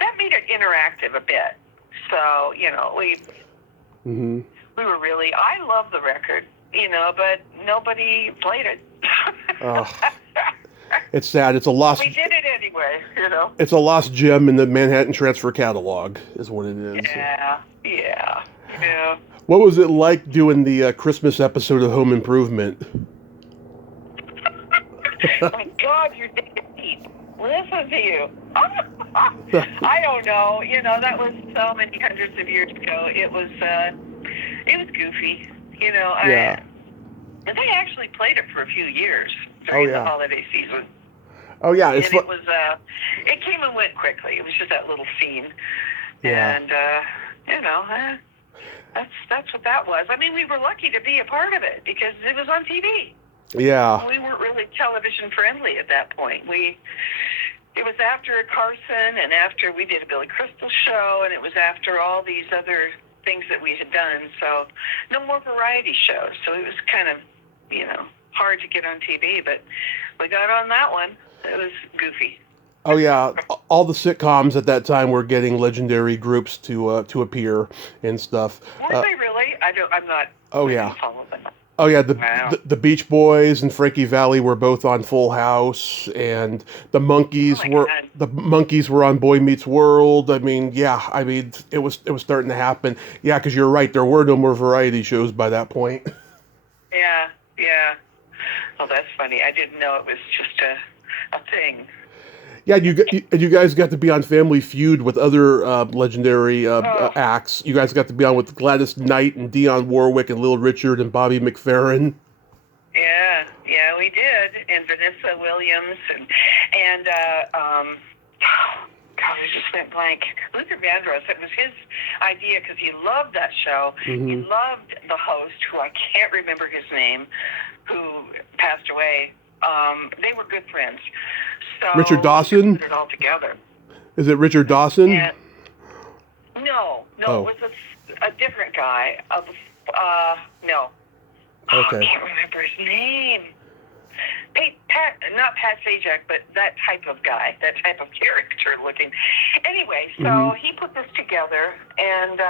interactive a bit. So, you know, we were really, I love the record, you know, but nobody played it. It's sad. It's a lost. We did it anyway, you know. It's a lost gem in the Manhattan Transfer catalog, is what it is. Yeah. What was it like doing the Christmas episode of Home Improvement? Oh my God, you're digging deep. Listen to you. I don't know. You know, that was so many hundreds of years ago. It was goofy. You know, yeah. And they actually played it for a few years during the holiday season. Oh yeah, it was. It came and went quickly. It was just that little scene. Yeah. And you know, that's what that was. I mean, we were lucky to be a part of it because it was on TV. Yeah. We weren't really television friendly at that point. It was after Carson and after we did a Billy Crystal show, and it was after all these other things that we had done. So no more variety shows. So it was kind of, you know, hard to get on TV, but we got on that one. It was goofy. Oh yeah, all the sitcoms at that time were getting legendary groups to appear and stuff. Were they really? I'm not. Oh yeah. Follow them. Oh yeah, the Beach Boys and Frankie Valli were both on Full House, and the Monkees were on Boy Meets World. I mean, it was starting to happen. Yeah, because you're right, there were no more variety shows by that point. Yeah. Oh, that's funny. I didn't know it was just a thing. Yeah, you guys got to be on Family Feud with other legendary acts. You guys got to be on with Gladys Knight and Dionne Warwick and Little Richard and Bobby McFerrin. Yeah, we did. And Vanessa Williams and God, I just went blank. Luther Vandross. It was his idea because he loved that show. He loved the host, who I can't remember his name, who passed away. They were good friends. So Richard Dawson? Put it all together. Is it Richard Dawson? No, it was a different guy. No. Okay. I can't remember his name. Not Pat Sajak, but that type of guy, that type of character looking. Anyway, so he put this together, and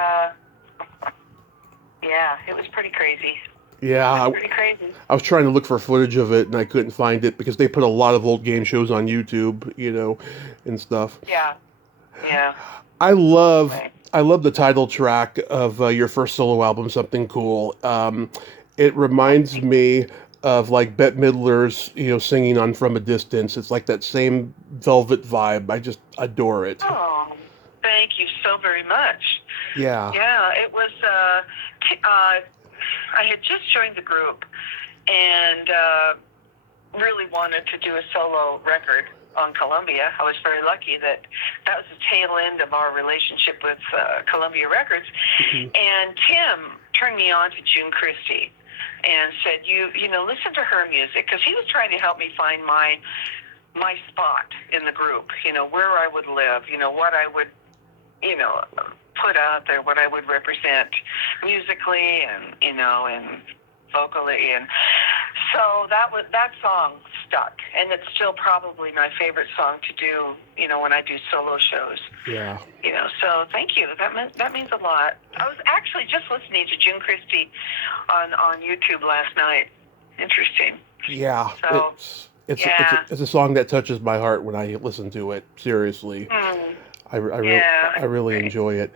it was pretty crazy. Yeah, pretty crazy. I was trying to look for footage of it, and I couldn't find it because they put a lot of old game shows on YouTube, you know, and stuff. Yeah. I love the title track of your first solo album, Something Cool. It reminds me of like Bette Midler's, you know, singing on From a Distance. It's like that same velvet vibe. I just adore it. Oh, thank you so very much. Yeah. Yeah, it was. I had just joined the group and really wanted to do a solo record on Columbia. I was very lucky that was the tail end of our relationship with Columbia Records. And Tim turned me on to June Christie and said, you know, listen to her music, because he was trying to help me find my spot in the group, you know, where I would live, you know, what I would, you know, put out there, what I would represent. musically and, and vocally. And so that song stuck, and it's still probably my favorite song to do, when I do solo shows. Yeah. So thank you. That means a lot. I was actually just listening to June Christie on YouTube last night. Interesting. Yeah. So, it's a song that touches my heart when I listen to it. Seriously. I really enjoy it.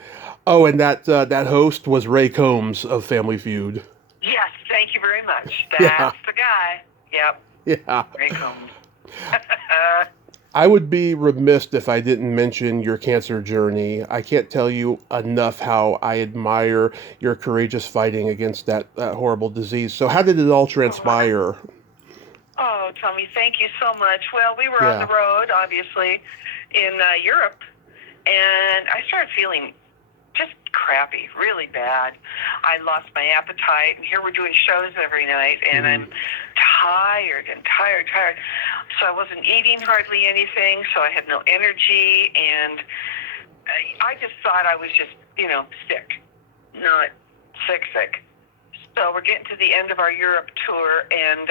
Oh, and that host was Ray Combs of Family Feud. Yes, thank you very much. That's Yeah. the guy. Yep. Yeah. Ray Combs. I would be remiss if I didn't mention your cancer journey. I can't tell you enough how I admire your courageous fighting against that horrible disease. So how did it all transpire? Oh, Tommy, thank you so much. Well, we were on the road, obviously, in Europe, and I started feeling just crappy, really bad. I lost my appetite, and here we're doing shows every night, and I'm tired. So I wasn't eating hardly anything, so I had no energy, and I just thought I was just, sick, not sick. So we're getting to the end of our Europe tour, and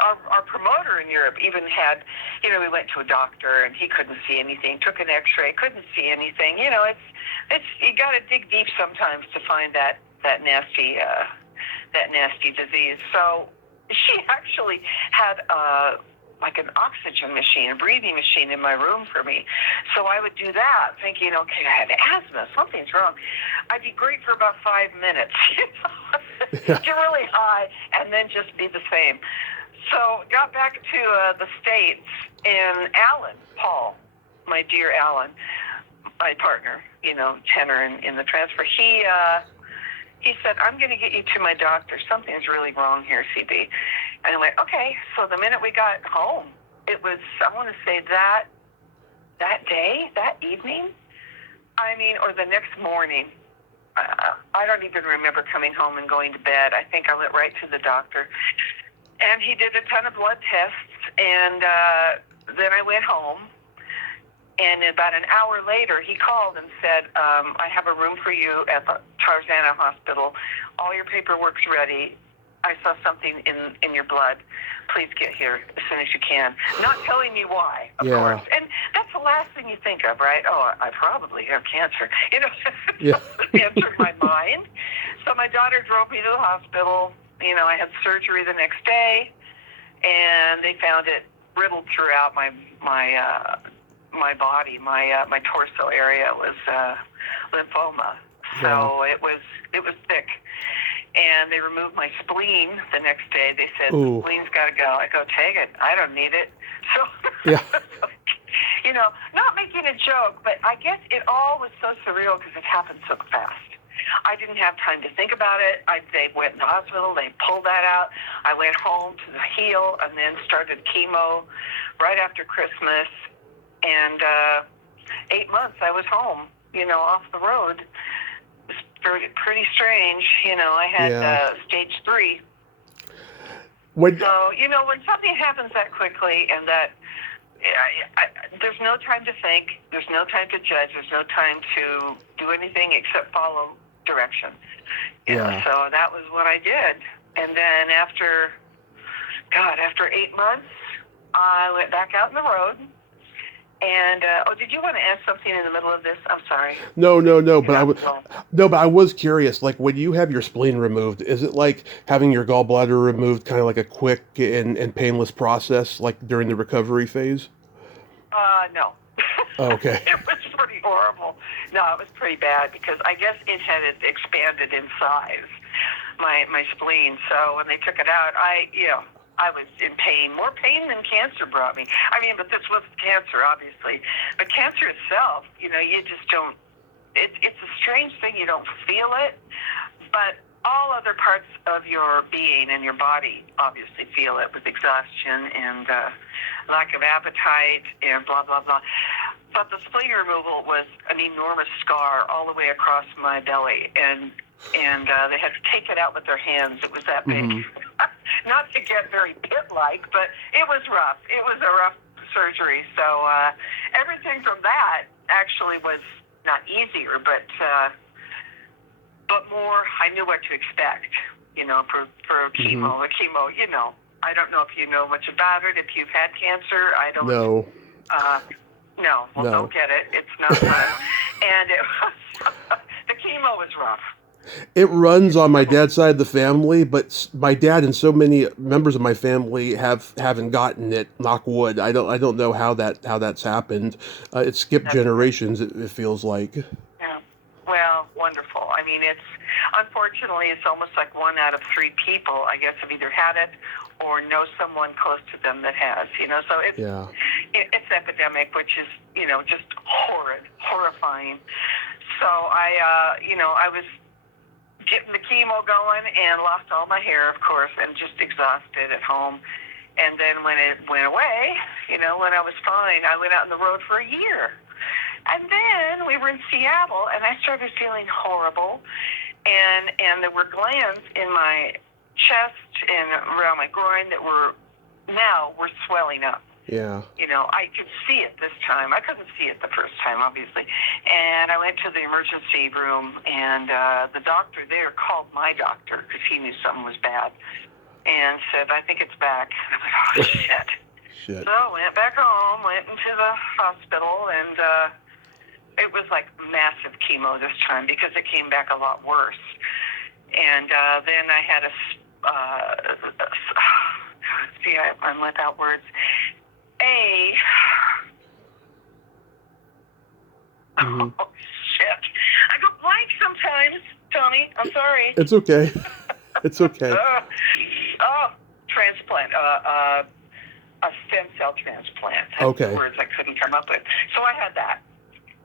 our promoter in Europe even had, we went to a doctor, and he couldn't see anything, took an x-ray, couldn't see anything. It's you got to dig deep sometimes to find that nasty disease. So she actually had like an oxygen machine, a breathing machine in my room for me. So I would do that, thinking, okay, I have asthma, something's wrong. I'd be great for about 5 minutes, get really high, and then just be the same. So got back to the States, and Alan Paul, my dear Alan, my partner, tenor in the transfer, he said, I'm going to get you to my doctor. Something's really wrong here, CB. And I went, okay. So the minute we got home, it was, I want to say that day, that evening, or the next morning, I don't even remember coming home and going to bed. I think I went right to the doctor. And he did a ton of blood tests, and then I went home. And about an hour later, he called and said, I have a room for you at the Tarzana Hospital. All your paperwork's ready. I saw something in your blood. Please get here as soon as you can. Not telling me why, of course. And that's the last thing you think of, right? Oh, I probably have cancer. It entered my mind. So my daughter drove me to the hospital. I had surgery the next day, and they found it riddled throughout my body. My torso area was lymphoma. So it was thick. And they removed my spleen the next day. They said, the spleen's got to go. I go, take it. I don't need it. So, not making a joke, but I guess it all was so surreal because it happened so fast. I didn't have time to think about it. They went in the hospital. They pulled that out. I went home to the heal and then started chemo right after Christmas. And 8 months I was home, off the road. It was pretty strange. I had stage 3. So, when something happens that quickly and that there's no time to think, there's no time to judge, there's no time to do anything except follow direction. So that was what I did. And then after 8 months, I went back out on the road. And did you want to ask something in the middle of this? I'm sorry. No, but I was curious. Like, when you have your spleen removed, is it like having your gallbladder removed, kind of like a quick and painless process, like during the recovery phase? No. Oh, okay. It was pretty horrible. No, it was pretty bad because I guess it had expanded in size, my spleen. So when they took it out, I was in pain, more pain than cancer brought me. But this wasn't cancer, obviously. But cancer itself, you just don't, it's a strange thing. You don't feel it, but all other parts of your being and your body obviously feel it with exhaustion and lack of appetite and blah, blah, blah. But the spleen removal was an enormous scar all the way across my belly, and they had to take it out with their hands. It was that big. Not to get very pit-like, but it was rough. It was a rough surgery. So everything from that actually was not easier, but but more, I knew what to expect, for chemo. The chemo, I don't know if you know much about it, if you've had cancer. I don't. No. No. Well, No. don't get it. It's not fun. And the chemo was rough. It runs on my dad's side of the family, but my dad and so many members of my family haven't gotten it. Knock wood. I don't know how that's happened. It skipped generations. It feels like. Yeah. Well, wonderful. I mean, unfortunately it's almost like 1 out of 3 people, I guess, have either had it or know someone close to them that has. So it's epidemic, which is just horrifying. So I was getting the chemo going and lost all my hair, of course, and just exhausted at home. And then when it went away, when I was fine, I went out on the road for a year. And then we were in Seattle, and I started feeling horrible. And there were glands in my chest and around my groin that were swelling up. Yeah. I could see it this time. I couldn't see it the first time, obviously. And I went to the emergency room, and the doctor there called my doctor because he knew something was bad and said, I think it's back. And I'm like, oh, shit. Shit. So I went back home, went into the hospital, and it was like massive chemo this time because it came back a lot worse. And then I had I'm without words. Mm-hmm. Oh, shit. I go blank sometimes, Tony. I'm sorry. It's okay. It's okay. Transplant. A stem cell transplant. That's Okay. the words I couldn't come up with. So I had that.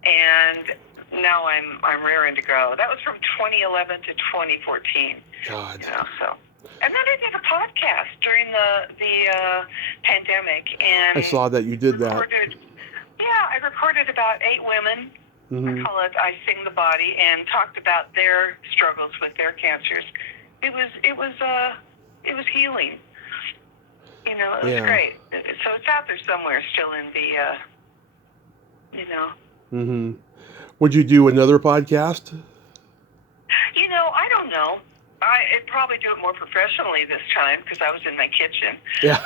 And now I'm raring to go. That was from 2011 to 2014. God. So. And then I did a podcast during the pandemic, and I saw that you did that. I recorded about 8 women. Mm-hmm. I call it "I Sing the Body," and talked about their struggles with their cancers. It was healing. It was great. So it's out there somewhere, still in the. Mm-hmm. Would you do another podcast? I don't know. I'd probably do it more professionally this time because I was in my kitchen. Yeah.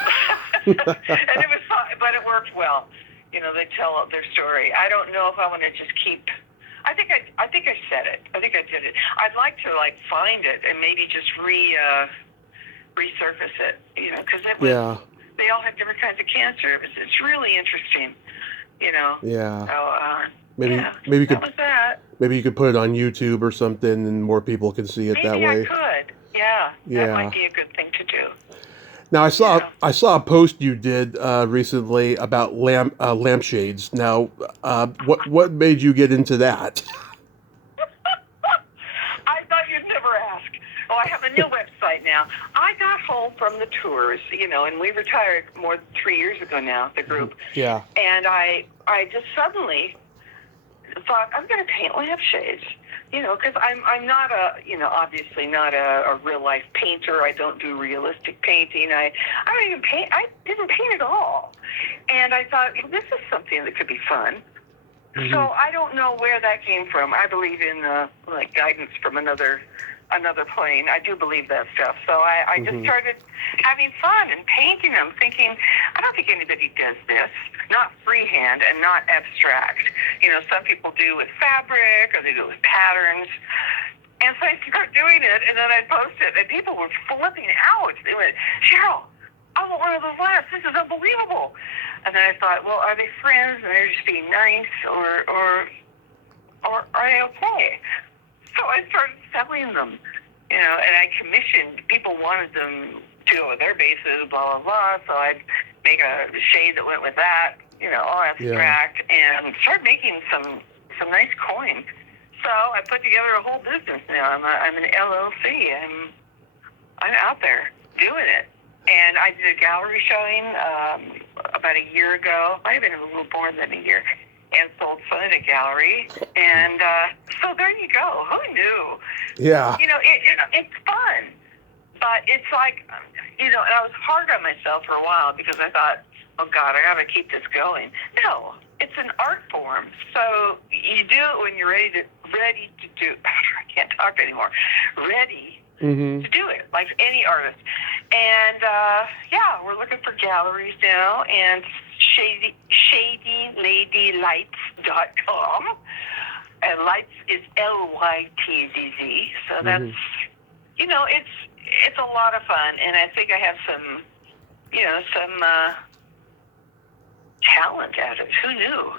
And it was fun, but it worked well. They tell their story. I don't know if I want to just keep. I think I said it. I think I did it. I'd like to find it and maybe just resurface it. Because it was. Yeah. They all have different kinds of cancer. It's really interesting. Yeah. So, maybe you could. That was that. Maybe you could put it on YouTube or something, and more people can see it that way. Maybe I could. Yeah. That might be a good thing to do. Now I saw a post you did recently about lampshades. Now, what made you get into that? I thought you'd never ask. Oh, I have a new website now. I got home from the tours, and we retired more than 3 years ago now, the group. Yeah. And I just suddenly thought, I'm going to paint lampshades. Because I'm not obviously not a real life painter. I don't do realistic painting. I don't even paint. I didn't paint at all. And I thought, this is something that could be fun. Mm-hmm. So I don't know where that came from. I believe in guidance from another plane. I do believe that stuff. So I just started having fun and painting them, thinking, I don't think anybody does this. Not freehand and not abstract. Some people do with fabric or they do it with patterns. And so I started doing it, and then I'd post it, and people were flipping out. They went, Cheryl, I want one of those lamps. This is unbelievable. And then I thought, well, are they friends and they're just being nice, or are they okay? So I started selling them, and I commissioned. People wanted them to go with their bases, blah, blah, blah. So I'd make a shade that went with that, all abstract, and started making some nice coin. So I put together a whole business now. I'm an LLC. I'm out there doing it. And I did a gallery showing about a year ago. Might have been a little more than a year. And sold some at a gallery. And so there you go. Who knew? Yeah. It's fun. But it's like, and I was hard on myself for a while because I thought, oh, God, I got to keep this going. No, it's an art form. So you do it when you're ready to do. I can't talk anymore, ready Mm-hmm. to do it, like any artist. And we're looking for galleries now, and shadyladylights.com. And lights is Lytzz. So that's, it's a lot of fun. And I think I have some talent at it. Who knew?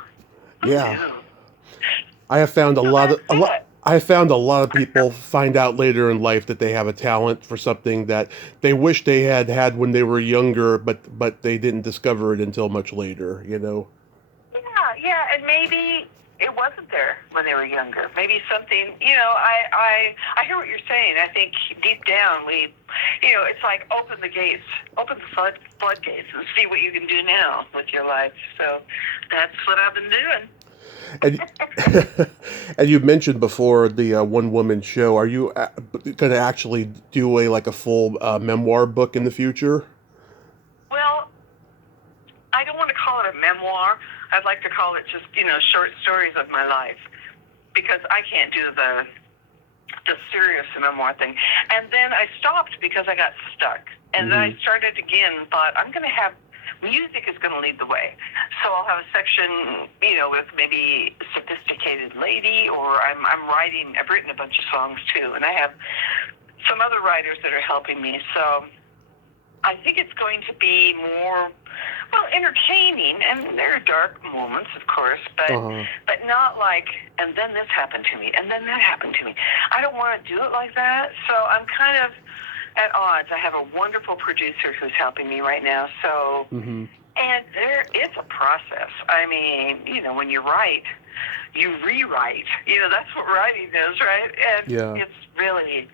Who knew? I have found I have found a lot of people find out later in life that they have a talent for something that they wish they had when they were younger, but they didn't discover it until much later, Yeah, and maybe it wasn't there when they were younger. Maybe something, I hear what you're saying. I think deep down we, it's like open the floodgates and see what you can do now with your life. So that's what I've been doing. And, and you mentioned before the one-woman show. Are you going to actually do a full memoir book in the future? Well, I don't want to call it a memoir. I'd like to call it just, short stories of my life, because I can't do the serious memoir thing. And then I stopped because I got stuck. And then I started again and thought, I'm going to have music is going to lead the way. So I'll have a section, with maybe Sophisticated Lady, or I've written a bunch of songs too, and I have some other writers that are helping me. So I think it's going to be more, entertaining, and there are dark moments, of course, but not like, and then this happened to me, and then that happened to me. I don't want to do it like that, so I'm kind of at odds. I have a wonderful producer who's helping me right now, so, and it's a process. I mean, when you write, you rewrite. That's what writing is, right? And it's really,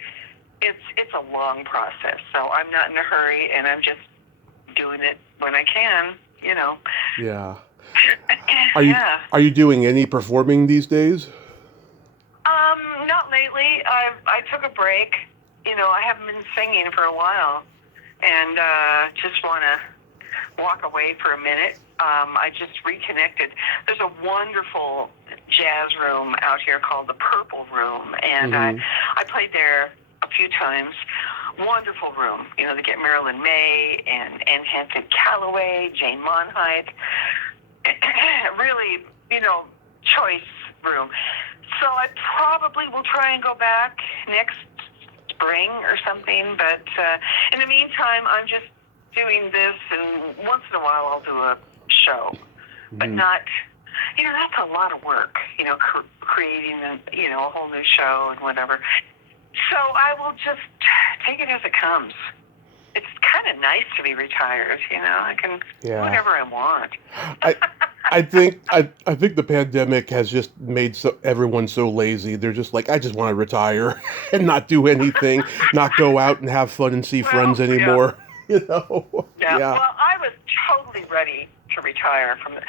it's a long process, so I'm not in a hurry, and I'm just doing it when I can, Yeah. Are you doing any performing these days? Not lately. I took a break. I haven't been singing for a while, and just want to walk away for a minute. I just reconnected. There's a wonderful jazz room out here called the Purple Room, and I played there a few times. Wonderful room. They get Marilyn May and Hampton Calloway, Jane Monheit. Really, choice room. So I probably will try and go back next spring or something. But in the meantime, I'm just doing this, and once in a while I'll do a show. But not, that's a lot of work, creating a whole new show and whatever. So I will just take it as it comes. It's kind of nice to be retired, I can do whatever I want. I think the pandemic has just made everyone so lazy. They're just like, I just want to retire and not do anything, not go out and have fun and see friends anymore. Yeah. Well, I was totally ready to retire from the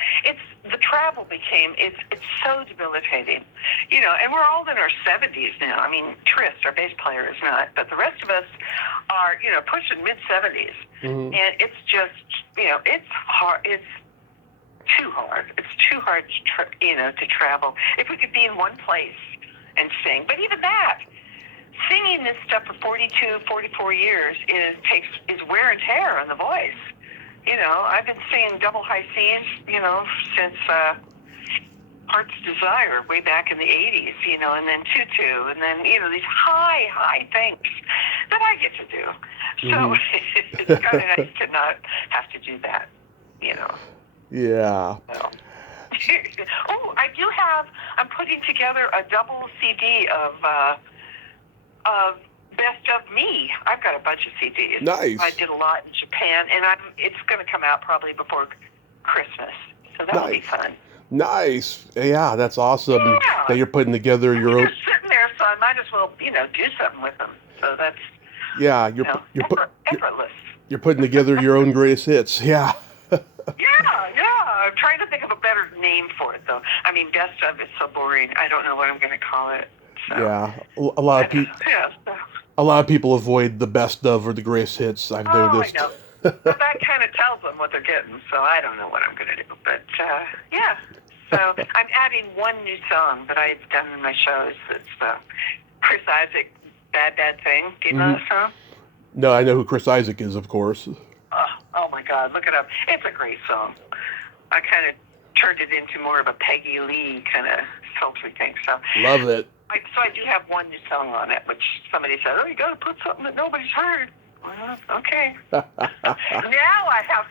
travel became it's so debilitating, and we're all in our 70s now. I mean, Trist, our bass player, is not, but the rest of us are pushing mid-70s, and it's just it's hard. It's too hard. It's too hard to travel. If we could be in one place and sing, but even that, singing this stuff for 42, 44 years is wear and tear on the voice. I've been singing double high C's, since Heart's Desire way back in the 80s, and then Tutu, and then, these high things that I get to do. So it's kind of nice to not have to do that, Yeah. So. I'm putting together a double CD of Best of Me. I've got a bunch of CDs. Nice. I did a lot in Japan, and it's going to come out probably before Christmas, so that'll be fun. Nice. Yeah, that's awesome that you're putting together your own. They're sitting there, so I might as well, do something with them. So that's effortless. You're putting together your own greatest hits. Yeah. Yeah. I'm trying to think of a better name for it, though. I mean, Best of is so boring. I don't know what I'm going to call it. So. Yeah, a lot of people. A lot of people avoid the best of or the greatest hits. I've noticed. I know. Well, that kind of tells them what they're getting, so I don't know what I'm going to do. But, So I'm adding one new song that I've done in my shows. It's Chris Isaak, Bad Thing. Do you know that song? No, I know who Chris Isaak is, of course. Oh my God, look it up. It's a great song. I kind of turned it into more of a Peggy Lee kind of sultry thing. So Love it. So I do have one new song on it, which somebody said, "Oh, you got to put something that nobody's heard." Well, okay. Now I have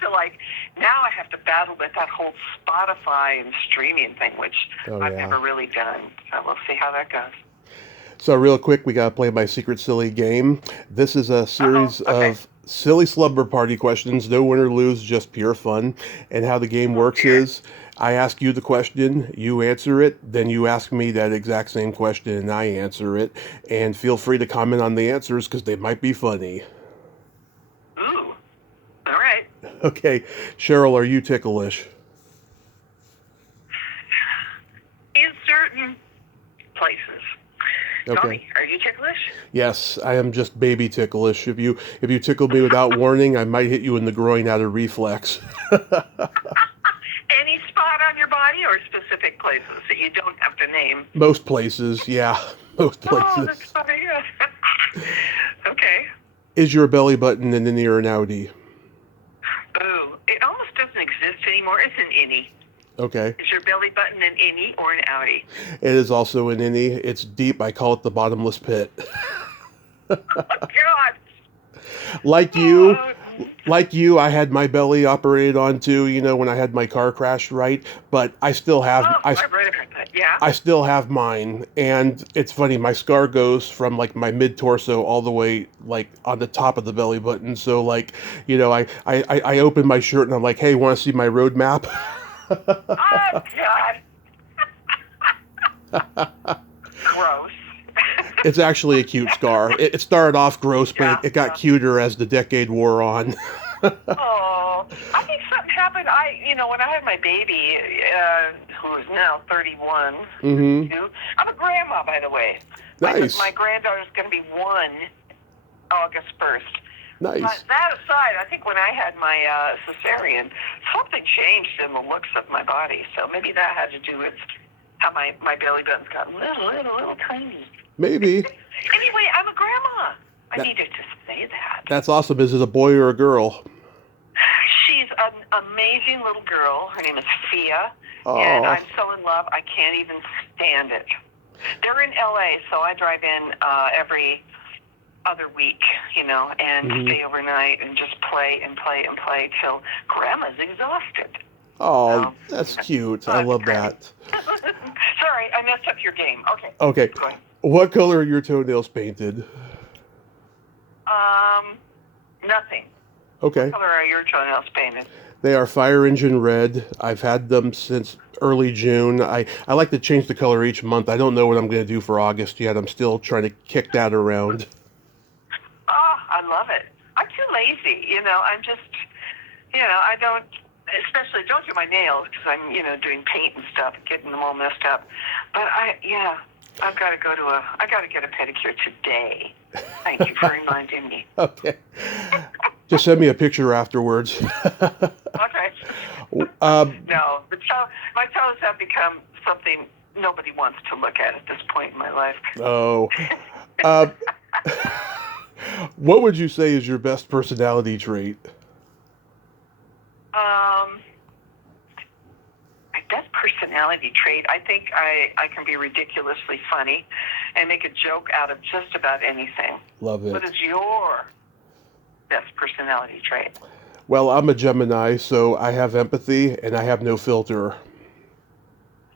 to battle with that whole Spotify and streaming thing, which I've never really done. So we'll see how that goes. So real quick, we got to play my secret silly game. This is a series of silly slumber party questions. No win or lose, just pure fun. And how the game works is I ask you the question, you answer it, then you ask me that exact same question and I answer it. And feel free to comment on the answers because they might be funny. Ooh. All right. Okay. Cheryl, are you ticklish? In certain places. Okay. Tony, are you ticklish? Yes, I am just baby ticklish. If you tickle me without warning, I might hit you in the groin out of reflex. Any spot on your body or specific places that you don't have to name? Most places, yeah. Most places. Oh, that's funny. Okay. Is your belly button an innie or an outie? Ooh, it almost doesn't exist anymore. It's an innie. Okay. Is your belly button an innie or an outie? It is also an innie. It's deep. I call it the bottomless pit. Oh, God. Like you, I had my belly operated on too, when I had my car crash, right? But I still have I still have mine. And it's funny, my scar goes from like my mid torso all the way like on the top of the belly button. So like, I open my shirt and I'm like, hey, want to see my road map? Oh, God. Gross. It's actually a cute scar. It started off gross, but it got cuter as the decade wore on. Oh, I think something happened. When I had my baby, who is now 31, I'm a grandma, by the way. Nice. My granddaughter's going to be 1 August 1st. Nice. But that aside, I think when I had my cesarean, something changed in the looks of my body. So maybe that had to do with how my belly button's gotten little tiny. Maybe. Anyway, I'm a grandma. I needed to say that. That's awesome. Is it a boy or a girl? She's an amazing little girl. Her name is Fia. Oh. And I'm so in love, I can't even stand it. They're in L.A., so I drive in every other week, and stay overnight and just play and play and play till Grandma's exhausted. Oh, that's cute. I love that. Sorry, I messed up your game. Okay. What color are your toenails painted? Nothing. Okay. What color are your toenails painted? They are fire engine red. I've had them since early June. I like to change the color each month. I don't know what I'm going to do for August yet. I'm still trying to kick that around. Oh, I love it. I'm too lazy, I'm just, I don't do my nails because I'm, doing paint and stuff, getting them all messed up. But I've got to I got to get a pedicure today. Thank you for reminding me. Okay. Just send me a picture afterwards. Okay. No, my toes have become something nobody wants to look at this point in my life. Oh. What would you say is your best personality trait? My best personality trait, I think I can be ridiculously funny and make a joke out of just about anything. Love it. What is your best personality trait? Well, I'm a Gemini, so I have empathy and I have no filter.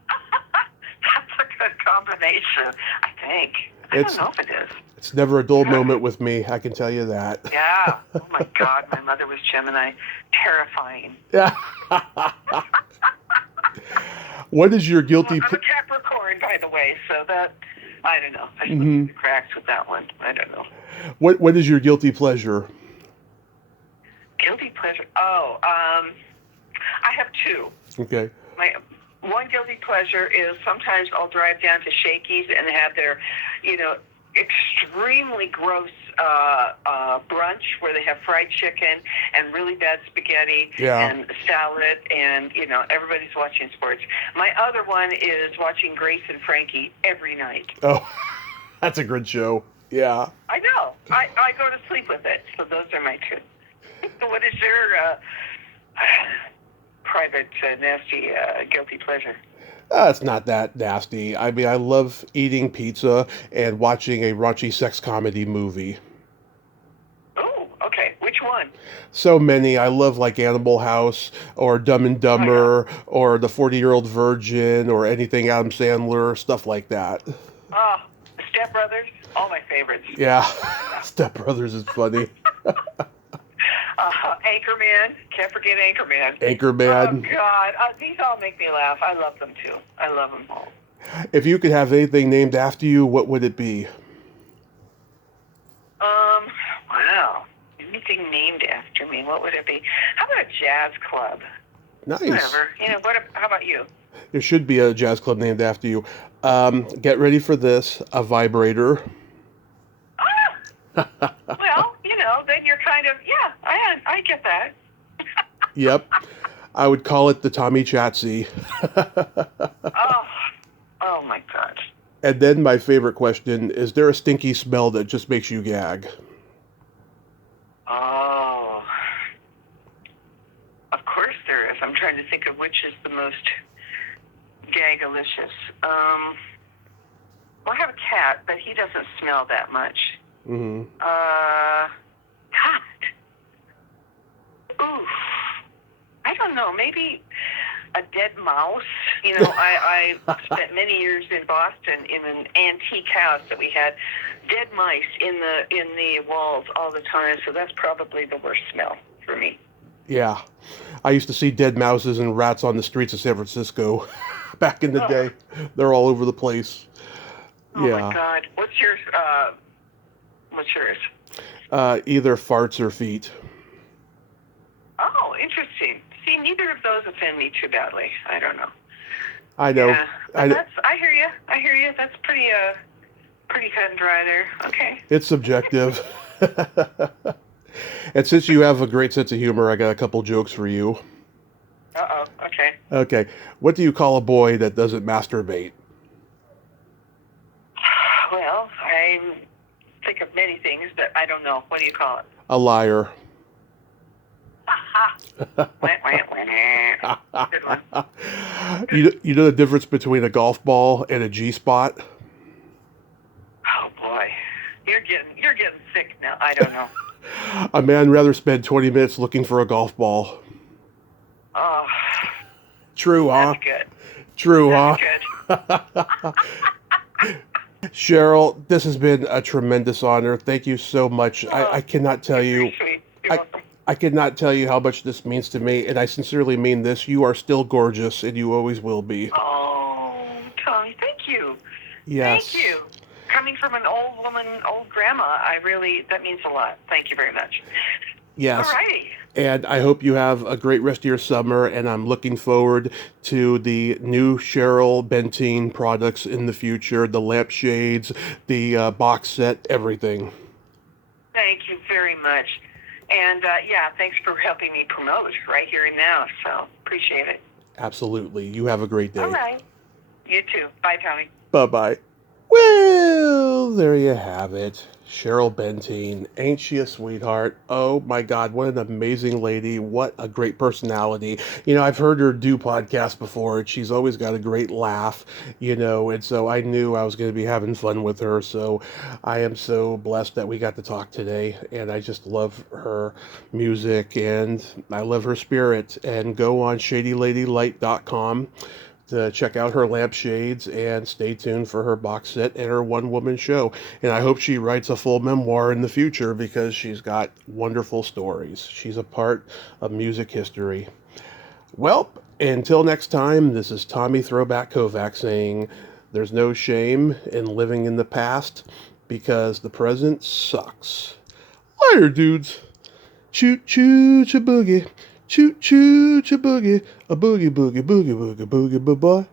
That's a good combination, I think. I don't know if it is. It's never a dull moment with me, I can tell you that. Yeah. Oh, my God. My mother was Gemini. Terrifying. Yeah. What is your guilty... I'm a Capricorn, by the way, so that... I don't know. I slipped the cracks with that one. I don't know. What is your guilty pleasure? Guilty pleasure? Oh, I have two. Okay. My one guilty pleasure is sometimes I'll drive down to Shakey's and have their, extremely gross brunch where they have fried chicken and really bad spaghetti and salad and, everybody's watching sports. My other one is watching Grace and Frankie every night. Oh. That's a good show. Yeah. I know. I go to sleep with it. So those are my two. What is your private, nasty, guilty pleasure? It's not that nasty. I mean, I love eating pizza and watching a raunchy sex comedy movie. Oh, okay. Which one? So many. I love like Animal House or Dumb and Oh, my God. Dumber or The 40-Year-Old Virgin or anything Adam Sandler, stuff like that. Oh, Step Brothers, all my favorites. Yeah. Step Brothers is funny. Anchorman, can't forget Anchorman. Anchorman. Oh, God. These all make me laugh. I love them, too. I love them all. If you could have anything named after you, what would it be? Wow. Anything named after me, what would it be? How about a jazz club? Nice. Whatever. How about you? There should be a jazz club named after you. Get ready for this. A vibrator. Well, then you're kind of, yeah, I get that. Yep. I would call it the Tommy Chatsy. Oh my God. And then my favorite question, is there a stinky smell that just makes you gag? Oh. Of course there is. I'm trying to think of which is the most gagalicious. Well, I have a cat, but he doesn't smell that much. Mm-hmm. God. Oof. I don't know. Maybe a dead mouse. I spent many years in Boston in an antique house that we had dead mice in the walls all the time. So that's probably the worst smell for me. Yeah. I used to see dead mouses and rats on the streets of San Francisco back in the day. They're all over the place. Oh, my God. What's yours? Either farts or feet. Oh, interesting. See, neither of those offend me too badly. I don't know. I know. Yeah, I hear you. That's pretty cut and dry there. Okay. It's subjective. And since you have a great sense of humor, I got a couple jokes for you. Uh-oh. Okay. Okay. What do you call a boy that doesn't masturbate? Well, I think of many things, but I don't know. What do you call it? A liar. Good one. You know the difference between a golf ball and a G-spot? Oh boy, you're getting sick now. I don't know. A man rather spend 20 minutes looking for a golf ball. Oh, True, huh? that's good. True, That's huh? good. Cheryl, this has been a tremendous honor. Thank you so much. Oh, I cannot tell you. Sweet. You're welcome. I cannot tell you how much this means to me, and I sincerely mean this. You are still gorgeous, and you always will be. Oh, Tony, thank you. Yes. Thank you. Coming from an old woman, old grandma, that means a lot. Thank you very much. Yes. All righty. And I hope you have a great rest of your summer, and I'm looking forward to the new Cheryl Bentyne products in the future, the lampshades, the box set, everything. Thank you very much. And, thanks for helping me promote right here and now. So, appreciate it. Absolutely. You have a great day. All right. You too. Bye, Tommy. Bye-bye. Well, there you have it. Cheryl Bentyne. Ain't she a sweetheart? Oh my God, what an amazing lady. What a great personality. I've heard her do podcasts before, and she's always got a great laugh, and so I knew I was going to be having fun with her. So I am so blessed that we got to talk today, and I just love her music, and I love her spirit. And go on ShadyLadyLight.com to check out her lampshades and stay tuned for her box set and her one-woman show. And I hope she writes a full memoir in the future because she's got wonderful stories. She's a part of music history. Well, until next time, this is Tommy Throwback Kovac saying there's no shame in living in the past because the present sucks. Later, dudes. Choo-choo-cha-boogie. Choo-choo-cha-boogie. A boogie, boogie, boogie, boogie, boogie, boogie, boy.